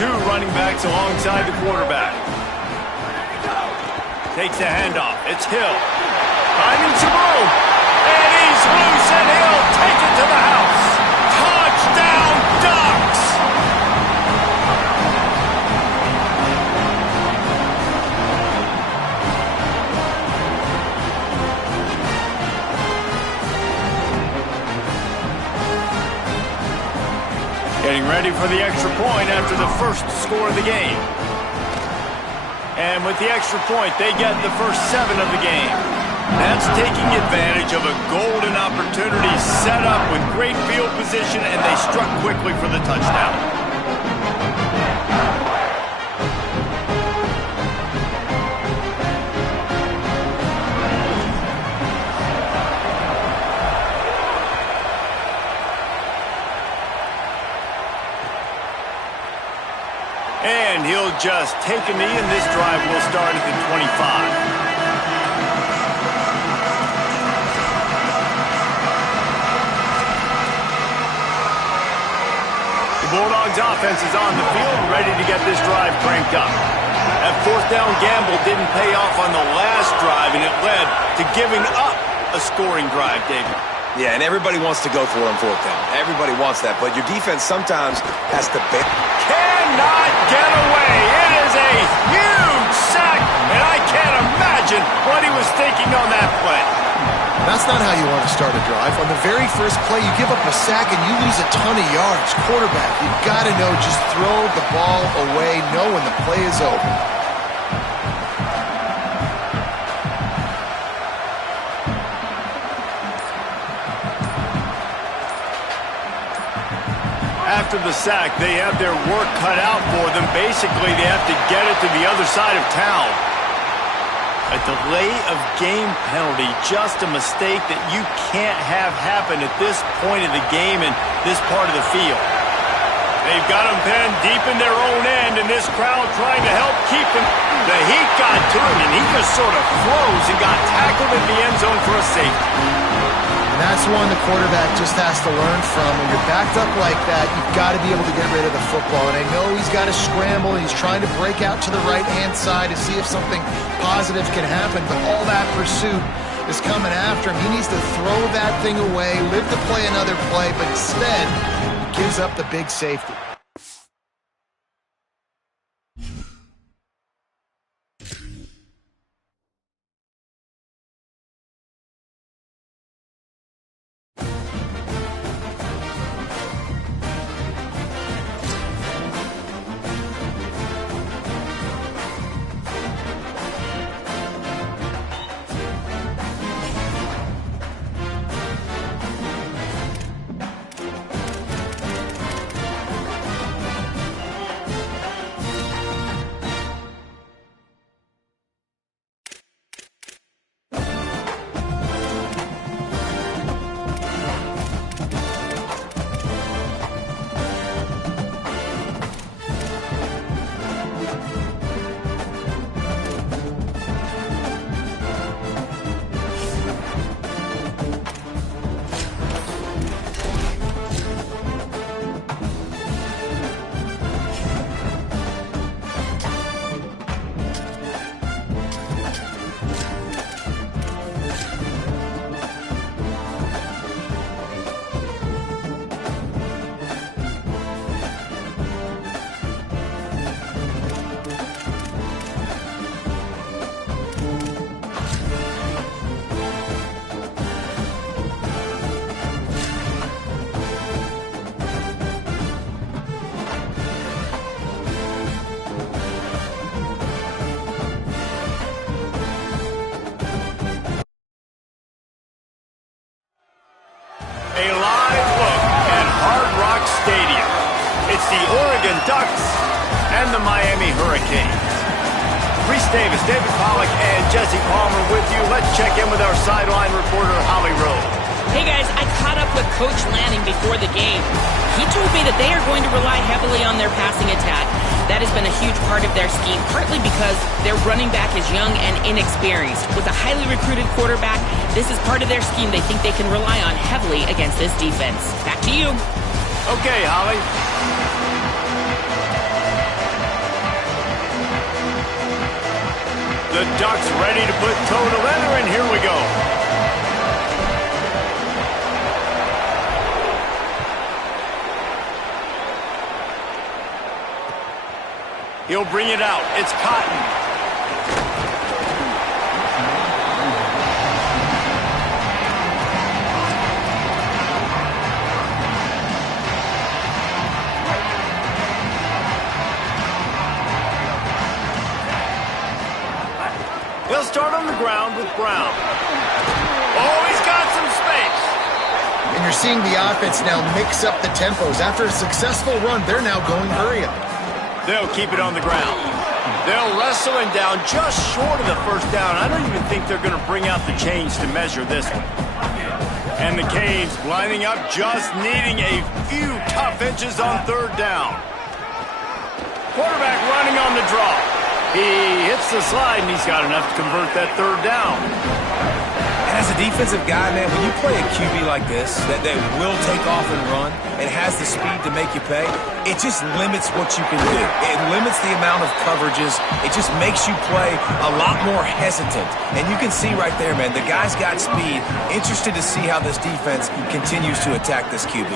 2 running backs alongside the quarterback. Takes a handoff. It's Hill. Finding some room. And he's loose, and he'll take it to the house. Touchdown, Ducks! Getting ready for the extra point after the first score of the game. And with the extra point, they get the first 7 of the game. That's taking advantage of a golden opportunity set up with great field position, and they struck quickly for the touchdown. And he'll just take a knee, and this drive will start at the 25. Bulldogs offense is on the field, ready to get this drive cranked up. That 4th down gamble didn't pay off on the last drive, and it led to giving up a scoring drive, David. Yeah, and everybody wants to go for it on 4th down. Everybody wants that, but your defense sometimes has to... Cannot get away. It is a huge sack, and I can't imagine what he was thinking on that play. That's not how you want to start a drive. On the very first play, you give up a sack and you lose a ton of yards. Quarterback, you've got to know, just throw the ball away, know when the play is over. After the sack, they have their work cut out for them. Basically, they have to get it to the other side of town. A delay of game penalty, just a mistake that you can't have happen at this point of the game and this part of the field. They've got him pinned deep in their own end, and this crowd trying to help keep him. The heat got to him, and he just sort of froze and got tackled in the end zone for a safety. And that's one the quarterback just has to learn from. When you're backed up like that, you've got to be able to get rid of the football. And I know he's got to scramble, and he's trying to break out to the right-hand side to see if something positive can happen, but all that pursuit is coming after him. He needs to throw that thing away, live to play another play, but instead, he gives up the big safety. A live look at Hard Rock Stadium. It's the Oregon Ducks and the Miami Hurricanes. Reese Davis, David Pollack, and Jesse Palmer with you. Let's check in with our sideline reporter, Holly Rowe. Hey guys, I caught up with Coach Lanning before the game. He told me that they are going to rely heavily on their passing attack. That has been a huge part of their scheme, partly because their running back is young and inexperienced. With a highly recruited quarterback, this is part of their scheme they think they can rely on heavily against this defense. Back to you. Okay, Holly. The Ducks ready to put toe to leather, and here we go. He'll bring it out. It's Cotton. He'll start on the ground with Brown. Oh, he's got some space. And you're seeing the offense now mix up the tempos. After a successful run, they're now going hurry up. They'll keep it on the ground. They'll wrestle him down just short of the first down. I don't even think they're going to bring out the chains to measure this one. And the Canes lining up, just needing a few tough inches on third down. Quarterback running on the draw. He hits the slide, and he's got enough to convert that third down. And as a defensive guy, man, when you play a QB like this, that will take off and run and has the speed to make you pay, it just limits what you can do. It limits the amount of coverages. It just makes you play a lot more hesitant. And you can see right there, man, the guy's got speed. Interested to see how this defense continues to attack this QB.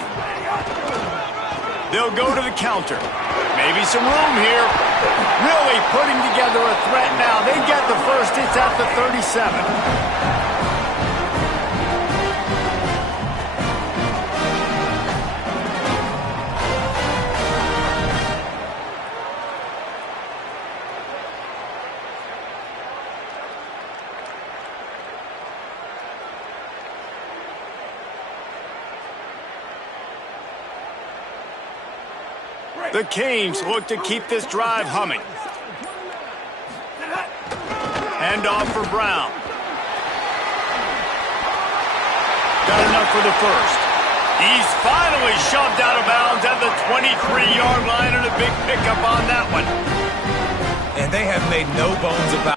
They'll go to the counter. Maybe some room here. Really putting together a threat now. They get the first. It's at the 37. The Canes look to keep this drive humming. Hand off for Brown. Got enough for the first. He's finally shoved out of bounds at the 23-yard line, and a big pickup on that one. And they have made no bones about